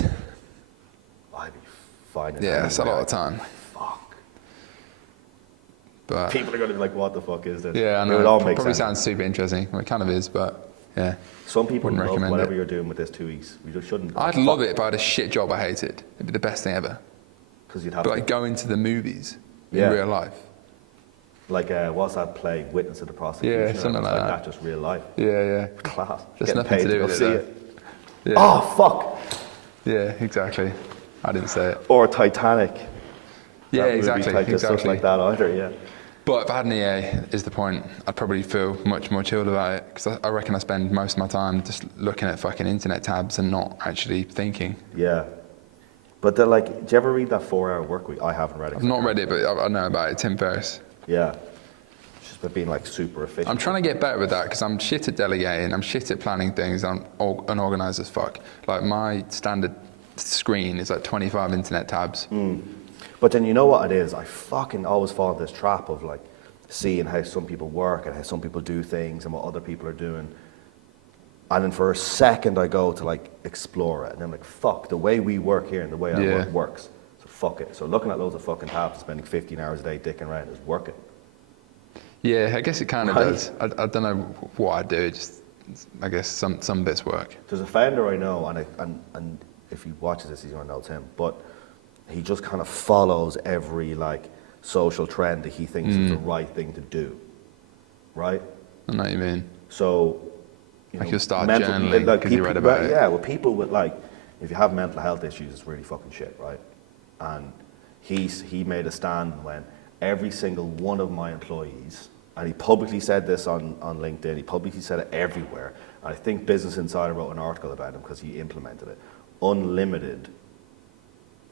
I'd be fine. Yeah, it's a lot of time. Fuck. But People are going to be like, what the fuck is this? yeah, I It know. would all It make probably sense. sounds super interesting. Well, it kind of is, but yeah. Some people wouldn't love recommend whatever it. you're doing with this 2 weeks. You just shouldn't. I'd love it if I had a shit job I hated. It'd be the best thing ever. Because you'd have But to. like going to the movies Yeah. in real life. Like, what's that play? Witness of the Prosecution? Yeah, or something it's like that. Just real life. Yeah, yeah. Class. There's Getting nothing paid to do go with it, see though. it. Yeah. Oh, fuck. Yeah, exactly. I didn't say it. Or Titanic. Yeah, That movie exactly. type of stuff Exactly. like that either, yeah. But if I had an EA, is the point, I'd probably feel much more chilled about it. Because I reckon I spend most of my time just looking at fucking internet tabs and not actually thinking. Yeah. But they're like, do you ever read that 4 Hour Work Week? I haven't read it. I've not read it, but I know about it. Tim Ferriss. Yeah. It's just about being like super efficient. I'm trying to get better with that because I'm shit at delegating. I'm shit at planning things. I'm unorganized as fuck. Like my standard screen is like 25 internet tabs. But then you know what it is? I fucking always fall into this trap of like seeing how some people work and how some people do things and what other people are doing. And then for a second I go to like explore it, and I'm like, fuck, the way we work here and the way I work works. So fuck it. So looking at loads of fucking tabs and spending 15 hours a day dicking around is working. Yeah, I guess it kind of Right. does. I don't know what I do. Just I guess some bits work. There's a founder I know, and if he watches this, he's gonna know it's him. But he just kind of follows every like social trend that he thinks is the right thing to do. Right? I know what you mean. So, you Like know, you'll start mental- journaling like 'cause you people- read about it. Yeah, well, people with like, if you have mental health issues, it's really fucking shit, right? And he made a stand when every single one of my employees, and he publicly said this on LinkedIn, he publicly said it everywhere, and I think Business Insider wrote an article about him because he implemented it. Unlimited,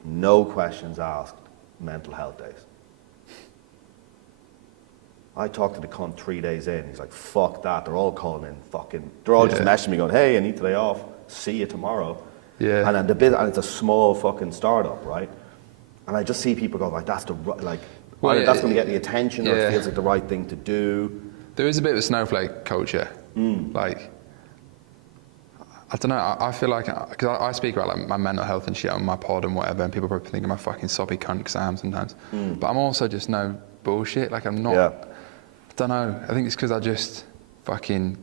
no questions asked, mental health days. I talked to the cunt 3 days in. He's like, fuck that. They're all calling in fucking, they're all just messaging me going, hey, I need today off. See you tomorrow. Yeah. And then and it's a small fucking startup, right? And I just see people go like, that's that's going to get the attention, or it feels like the right thing to do. There is a bit of a snowflake culture. Like, I don't know. I feel like because I speak about like my mental health and shit on my pod and whatever, and people probably think I'm a fucking soppy cunt because I am sometimes. But I'm also just no bullshit. Like I'm not. Yeah. I don't know. I think it's because I just fucking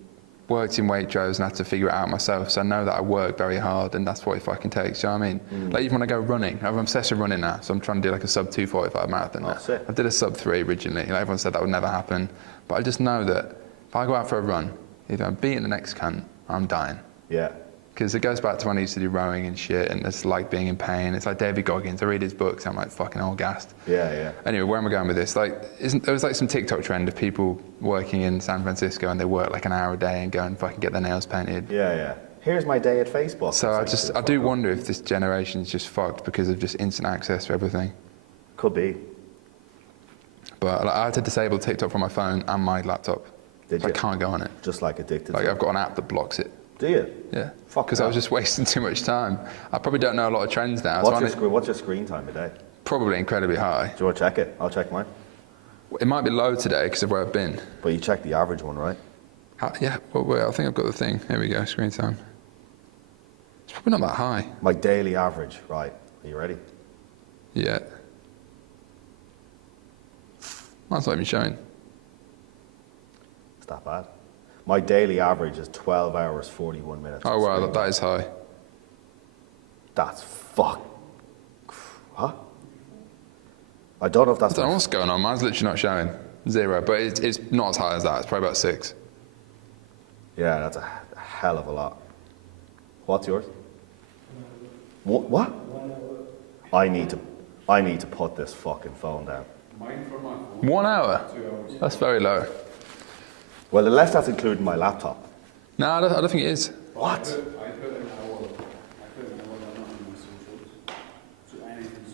worked in Waitrose and had to figure it out myself. So I know that I work very hard, and that's what it fucking takes. Do you know what I mean? Like even when I go running, I'm obsessed with running now. So I'm trying to do like a sub 2:45 marathon now. Sick. I did a sub 3 originally. Like everyone said that would never happen, but I just know that if I go out for a run, either I'm beating the next cunt or I'm dying. Yeah. Because it goes back to when I used to do rowing and shit, and it's like being in pain. It's like David Goggins. I read his books, I'm like fucking all gassed. Yeah. Anyway, where am I going with this? Like, there was like some TikTok trend of people working in San Francisco and they work like an hour a day and go and fucking get their nails painted. Yeah. Here's my day at Facebook. So I do wonder if this generation's just fucked because of just instant access to everything. Could be. But like, I had to disable TikTok from my phone and my laptop. Did I you? can't go on it. Just like addicted. Like to I've got an app that blocks it. Do you? Yeah. Fuck Because I was that. just wasting too much time. I probably don't know a lot of trends now. What's your screen time a day? Probably incredibly high. Do you want to check it? I'll check mine. It might be low today because of where I've been. But you check the average one, right? Yeah, well, wait, I think I've got the thing. Here we go, screen time. It's probably not that high. My daily average, right? Are you ready? Yeah. That's not even showing. It's that bad. My daily average is 12 hours, 41 minutes. Oh, of wow, screen that time. is high. That's fuck. Huh? I don't know if I that's... don't know what's going on. Mine's literally not showing. 0, but it's not as high as that. It's probably about 6. Yeah, that's a hell of a lot. What's yours? What? I need to put this fucking phone down. Mine for my phone, 1 hour? 2 hours. That's very low. Well, unless that's including my laptop. No, I don't think it is. What? I put an hour. I put an hour on my socials. So anything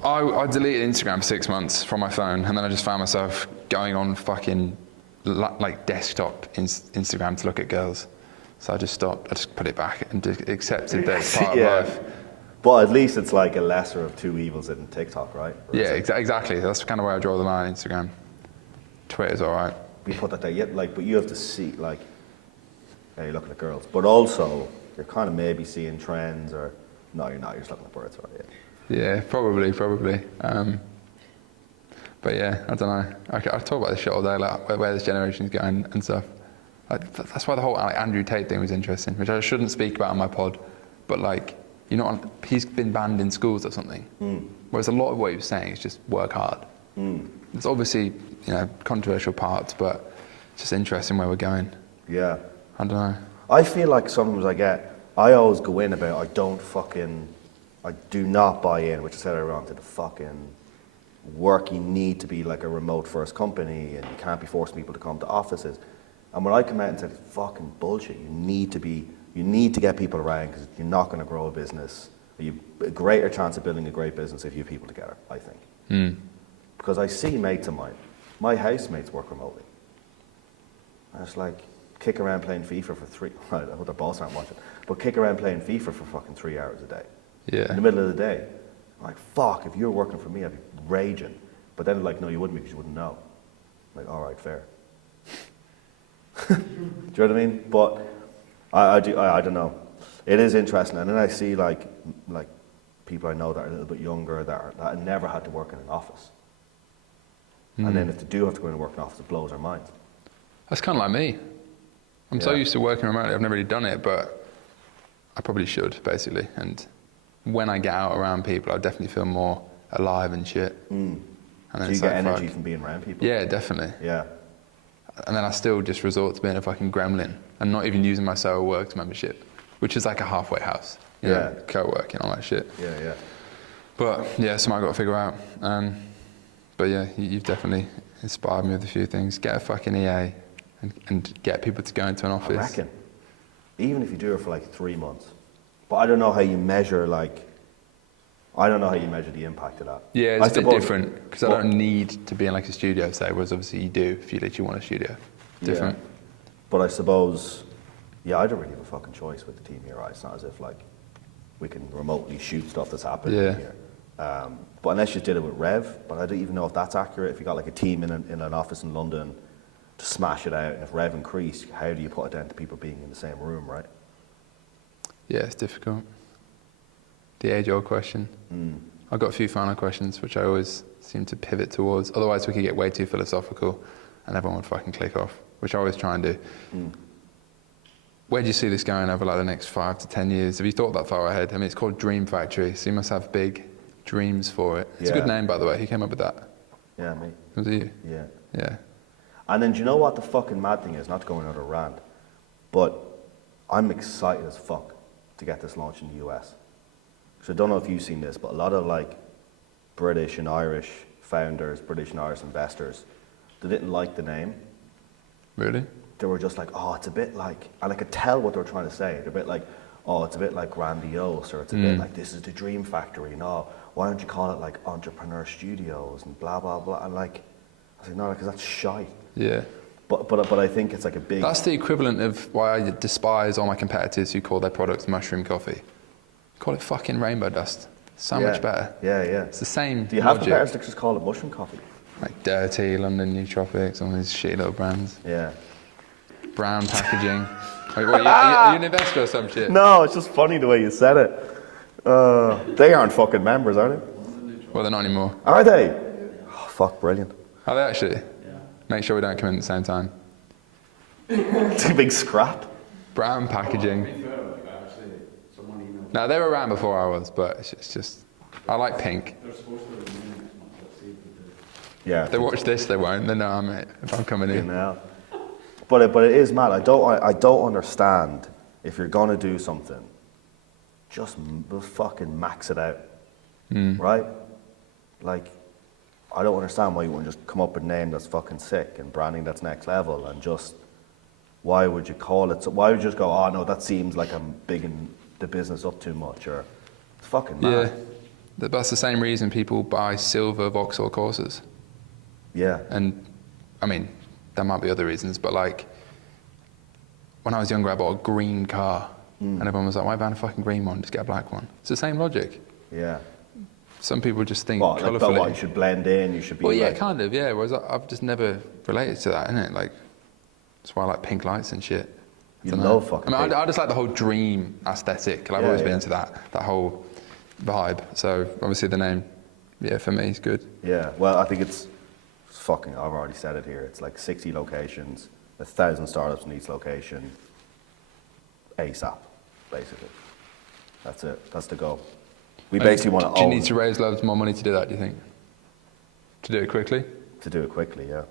social. I deleted Instagram for 6 months from my phone, and then I just found myself going on fucking like desktop Instagram to look at girls. So I just stopped. I just put it back and just accepted that it's part of life. But at least it's like a lesser of two evils in TikTok, right? Or Yeah, is it- exactly. That's kind of where I draw the line. Instagram, Twitter's all right. We put that there, yeah, like, but you have to see, like, yeah, you're looking at girls, but also you're kind of maybe seeing trends, or no, you're not. You're just looking at birds, right? Yeah. Yeah, probably. But yeah, I don't know. I talk about this shit all day, like where this generation's going and stuff. Like, that's why the whole like, Andrew Tate thing was interesting, which I shouldn't speak about on my pod. But like, he's been banned in schools or something. Whereas a lot of what he was saying is just work hard. It's obviously controversial parts, but it's just interesting where we're going. Yeah. I don't know. I feel like sometimes I always go in about, I do not buy in, which I said earlier on, to the fucking work. You need to be like a remote first company, and you can't be forcing people to come to offices. And when I come out and say, fucking bullshit, you need to get people around, because you're not going to grow a business. You have a greater chance of building a great business if you have people together, I think. Because I see mates of mine, my housemates work remotely. And it's like, kick around playing FIFA for 3, I hope their boss aren't watching, but kick around playing FIFA for fucking 3 hours a day. Yeah. In the middle of the day. I'm like, fuck, if you were working for me, I'd be raging. But then like, no, you wouldn't, because you wouldn't know. I'm like, all right, fair. Do you know what I mean? But I don't know. It is interesting, and then I see like people I know that are a little bit younger that never had to work in an office, and then if they do have to go in and work in an office, it blows their minds. That's kind of like me. I'm so Yeah. used to working remotely. I've never really done it, but I probably should, basically. And when I get out around people, I definitely feel more alive and shit. And So then you it's get like, energy fuck. from being around people. Yeah, definitely. Yeah. And then I still just resort to being a fucking gremlin and not even using my Soho Works membership, which is like a halfway house. You know, co-working, all that shit. Yeah. But yeah, something I've got to figure out. But yeah, you've definitely inspired me with a few things. Get a fucking EA and get people to go into an office. I reckon. Even if you do it for like 3 months. But I don't know how you measure the impact of that. Yeah, it's a bit suppose- different because I don't need to be in like a studio, say, whereas obviously you do if you literally want a studio. Different. Yeah. But I suppose, I don't really have a fucking choice with the team here, right? It's not as if like we can remotely shoot stuff that's happening here. But unless you did it with Rev, but I don't even know if that's accurate. If you got like a team in an office in London to smash it out, and if Rev increased, how do you put it down to people being in the same room, right? Yeah, it's difficult. The age-old question. I've got a few final questions, which I always seem to pivot towards. Otherwise, we could get way too philosophical, and everyone would fucking click off, which I always try and do. Where do you see this going over like the next 5 to 10 years? Have you thought that far ahead? I mean, it's called Dream Factory, so you must have big dreams for it. It's a good name, by the way. Who came up with that? Yeah, me. Was it you? Yeah. Yeah. And then do you know what the fucking mad thing is? Not to go on another rant, but I'm excited as fuck to get this launched in the US. So I don't know if you've seen this, but a lot of like British and Irish founders, British and Irish investors, they didn't like the name. Really? They were just like, oh, it's a bit like, and I could tell what they were trying to say. They're a bit like, oh, it's a bit like grandiose, or it's a bit like, this is the dream factory. No, why don't you call it like Entrepreneur Studios and blah, blah, blah. And like, I was like, no, because that's shite. Yeah. But I think it's like a big... That's the equivalent of why I despise all my competitors who call their products mushroom coffee. Call it fucking rainbow dust. So much better. Yeah. It's the same Do you have logic. competitors that just call it mushroom coffee? Like Dirty, London Nootropics, all these shitty little brands. Yeah. Brown packaging. Wait, what, are you an investor or some shit? No, it's just funny the way you said it. They aren't fucking members, are they? Well, they're not anymore. Are they? Oh, fuck, brilliant. Are they actually? Yeah. Make sure we don't come in at the same time. It's a big scrap. Brown packaging. Someone emailed. No, they were around before I was, but it's just, I like pink. They're supposed to be in next month. Let's see if they do. Yeah. If they watch this, they won't. They know if I'm coming in. Now. But it is mad. I don't understand if you're gonna do something, just fucking max it out, right? Like, I don't understand why you wouldn't just come up with a name that's fucking sick and branding that's next level, and just why would you call it? So why would you just go, oh no, that seems like I'm bigging the business up too much, or it's fucking mad. Yeah, that's the same reason people buy silver Vauxhall Corsas. Yeah. And I mean, there might be other reasons, but like when I was younger, I bought a green car, and everyone was like, "Why buy a fucking green one? Just get a black one." It's the same logic. Yeah. Some people just think What, like, colourfully. but what, you should blend in, you should be Well, yeah, like, kind of, yeah. Whereas I've just never related to that, innit? Like, that's why I like pink lights and shit. You Dunno. love fucking I mean, pink. I just like the whole dream aesthetic. I've Yeah, always been yeah. into that whole vibe. So obviously the name, yeah, for me is good. yeah, well, I think it's fucking, I've already said it here, it's like 60 locations, 1,000 startups in each location, ASAP, basically. That's it, that's the goal. We basically want to Do you own, need to raise loads more money to do that, do you think? To do it quickly? to do it quickly, yeah.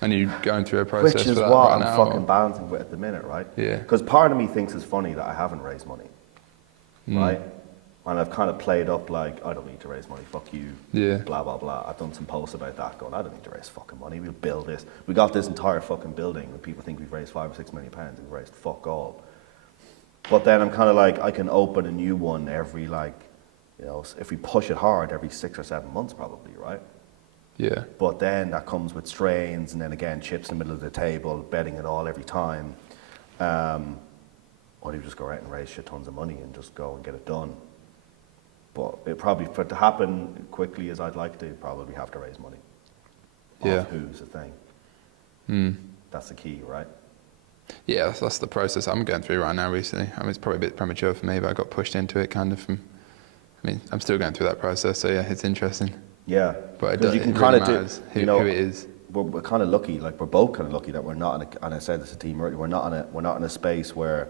And you going through a process Which is for that what right I'm now? fucking balancing with at the minute, right? Yeah. Because part of me thinks it's funny that I haven't raised money, Mm. right? And I've kind of played up like, I don't need to raise money, fuck you, Yeah. blah, blah, blah. I've done some posts about that going, I don't need to raise fucking money, we'll build this. We got this entire fucking building and people think we've raised 5 or 6 million pounds, we've raised fuck all. But then I'm kind of like, I can open a new one every like, you know, if we push it hard, every 6 or 7 months probably, right? Yeah. But then that comes with strains, and then again chips in the middle of the table, betting it all every time. Or you just go out and raise shit tons of money and just go and get it done. But it probably, for it to happen quickly as I'd like to, probably have to raise money. Yeah. Off who's the thing. That's the key, right? Yeah, that's the process I'm going through right now recently. I mean, it's probably a bit premature for me, but I got pushed into it kind of from, I mean, I'm still going through that process, so yeah, it's interesting. Yeah, But because you can it kind really of do, matters who, you know, who it is. we're kind of lucky, like we're both kind of lucky that we're not in a, and I said this to team earlier, we're not in a space where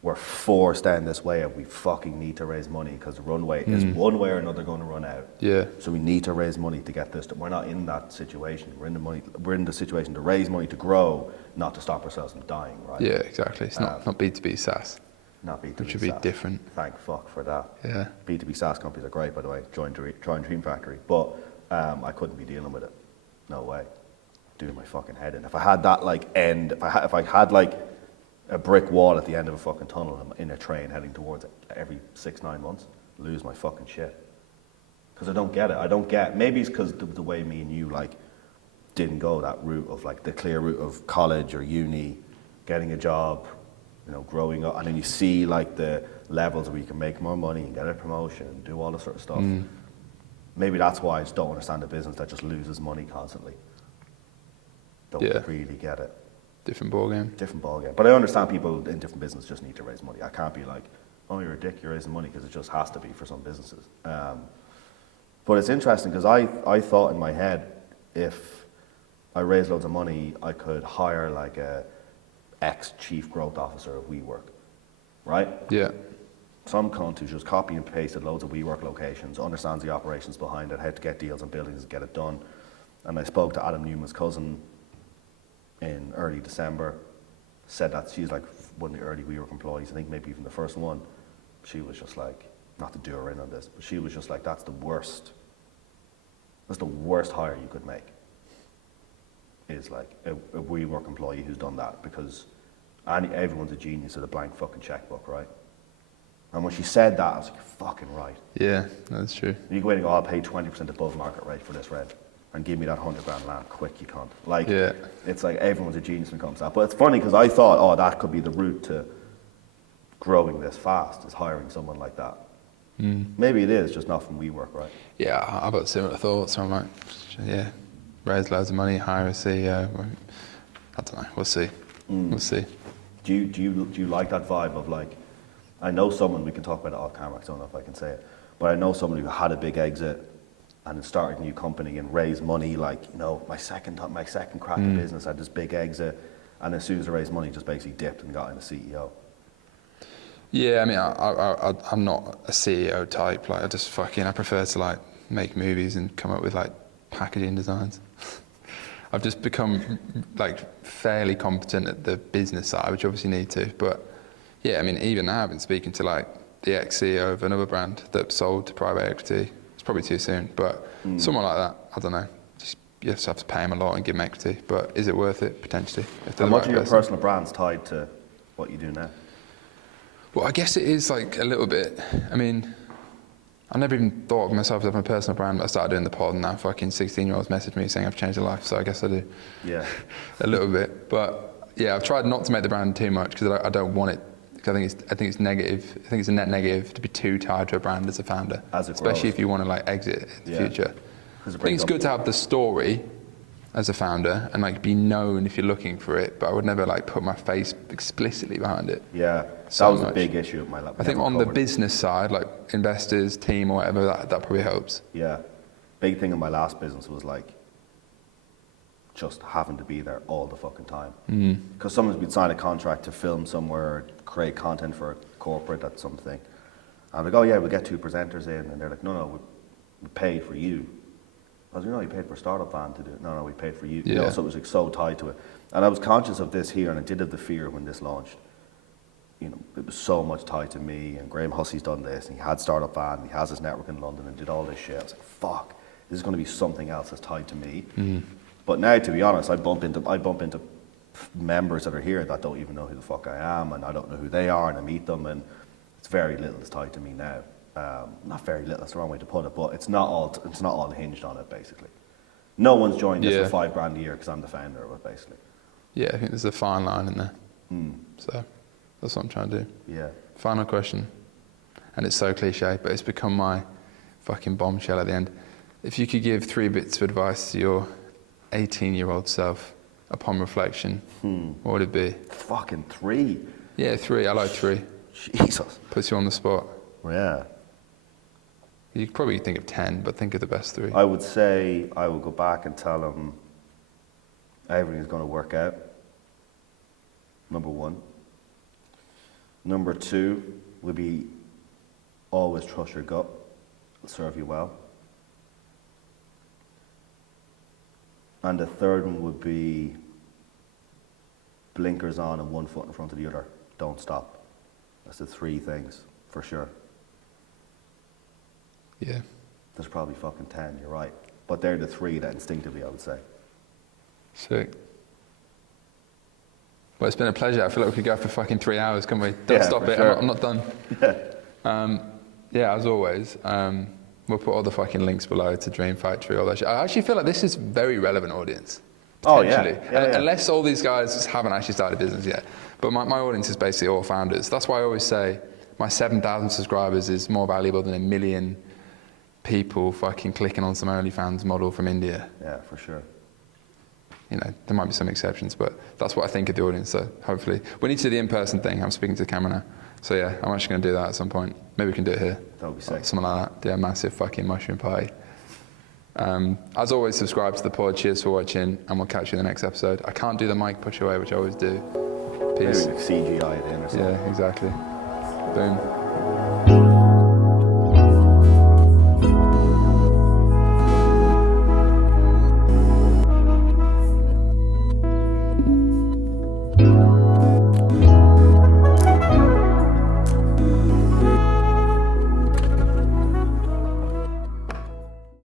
we're forced down this way and we fucking need to raise money because the runway is one way or another going to run out. Yeah. So we need to raise money to get this. We're not in that situation. We're in the situation to raise money to grow, not to stop ourselves from dying, right? Yeah, exactly. It's not B2B SaaS. Not B2B Which would be SaaS. different. Thank fuck for that. Yeah. B2B SaaS companies are great, by the way. Join Dream Factory. But I couldn't be dealing with it. No way. Doing my fucking head in. If I had that like end, if I had like a brick wall at the end of a fucking tunnel in a train heading towards it every 6-9 months, lose my fucking shit. Because I don't get it. I don't get. Maybe it's because the way me and you like didn't go that route of like the clear route of college or uni, getting a job, you know, growing up, and then you see like the levels where you can make more money and get a promotion and do all this sort of stuff. Maybe that's why I just don't understand a business that just loses money constantly. Don't really get it. Different ballgame. Different ballgame. But I understand people in different businesses just need to raise money. I can't be like, oh, you're a dick, you're raising money, because it just has to be for some businesses. But it's interesting because I thought in my head, if I raised loads of money, I could hire like a ex-chief growth officer of WeWork, right? Yeah. Some cunt who just copy and pasted loads of WeWork locations, understands the operations behind it, how to get deals on buildings and get it done. And I spoke to Adam Newman's cousin in early December, said that she's like one of the early WeWork employees, I think maybe even the first one. She was just like, not to do her in on this, but she was just like, that's the worst hire you could make, is like a WeWork employee who's done that, because everyone's a genius with a blank fucking checkbook, right? And when she said that, I was like, you're fucking right. Yeah, that's true. You go in and go, I'll pay 20% above market rate for this rent, and give me that 100 grand land quick, you can't. Like, it's like everyone's a genius when it comes to that. But it's funny because I thought, oh, that could be the route to growing this fast, is hiring someone like that. Maybe it is, just not from WeWork, right? Yeah, I've got similar thoughts. I'm like, yeah, raise loads of money, hire a CEO. I don't know. We'll see. We'll see. Do you like that vibe of like, I know someone, we can talk about it off camera, I don't know if I can say it, but I know someone who had a big exit and started a new company and raised money, like, you know, my second crack at business, I had this big exit, and as soon as I raised money, just basically dipped and got in a CEO. Yeah, I mean, I'm not a CEO type. Like, I prefer to like make movies and come up with like packaging designs. I've just become like fairly competent at the business side, which obviously need to. But yeah, I mean, even now I've been speaking to like the ex-CEO of another brand that sold to private equity. It's probably too soon, but someone like that, I don't know. You just have to pay him a lot and give him equity. But is it worth it? Potentially. How much of your personal brand's tied to what you do now? Well, I guess it is like a little bit. I mean, I never even thought of myself as having a personal brand, but I started doing the pod, and now fucking 16-year-olds message me saying I've changed their life, so I guess I do. Yeah. A little bit. But yeah, I've tried not to make the brand too much because I don't want it. I think it's negative. I think it's a net negative to be too tied to a brand as a founder, especially if you want to like exit in the future. I think it's good to have the story as a founder and like be known if you're looking for it, but I would never like put my face explicitly behind it. Yeah, that was a big issue of my life. I think on the business side, like investors, team, or whatever, that probably helps. Yeah, big thing in my last business was like just having to be there all the fucking time. Because sometimes we'd sign a contract to film somewhere, create content for a corporate at something. And I'm like, oh yeah, we'll get 2 presenters in. And they're like, no, we paid for you. I was like, no, you paid for a startup van to do it. No, we paid for you. Yeah. You know, so it was like so tied to it. And I was conscious of this here, and I did have the fear when this launched. You know, it was so much tied to me, and Graham Hussey's done this, and he had startup van, and he has his network in London, and did all this shit. I was like, fuck, this is going to be something else that's tied to me. But now, to be honest, I bump into members that are here that don't even know who the fuck I am, and I don't know who they are, and I meet them, and it's very little that's tied to me now. Not very little, that's the wrong way to put it, but it's not all hinged on it, basically. No one's joined this for $5,000 a year because I'm the founder of it, basically. Yeah, I think there's a fine line in there. So that's what I'm trying to do. Yeah. Final question, and it's so cliche, but it's become my fucking bombshell at the end. If you could give 3 bits of advice to your 18-year-old self, upon reflection, what would it be? Fucking 3. Yeah, 3. I like 3. Jesus. Puts you on the spot. Yeah. You could probably think of 10, but think of the best 3. I would say I would go back and tell him everything's going to work out. Number 1. Number 2 would be always trust your gut. It'll serve you well. And the third one would be blinkers on and one foot in front of the other. Don't stop. That's the 3 things, for sure. Yeah. There's probably fucking 10, you're right. But they're the 3 that instinctively I would say. Sick. Well, it's been a pleasure. I feel like we could go for fucking 3 hours, can't we? Don't stop for it. sure. I'm not done. Yeah, as always, we'll put all the fucking links below to Dream Factory, all that shit. I actually feel like this is a very relevant audience. Oh, yeah. Potentially. Yeah. Unless all these guys haven't actually started a business yet. But my audience is basically all founders. That's why I always say my 7,000 subscribers is more valuable than 1 million people fucking clicking on some OnlyFans model from India. Yeah, for sure. You know, there might be some exceptions, but that's what I think of the audience, so hopefully. We need to do the in-person thing. I'm speaking to the camera now. So yeah, I'm actually going to do that at some point. Maybe we can do it here. That would be sick. Something like that. Do a massive fucking mushroom party. As always, subscribe to the pod. Cheers for watching, and we'll catch you in the next episode. I can't do the mic push away, which I always do. Peace. Maybe like CGI it in or something. Yeah, exactly. Boom.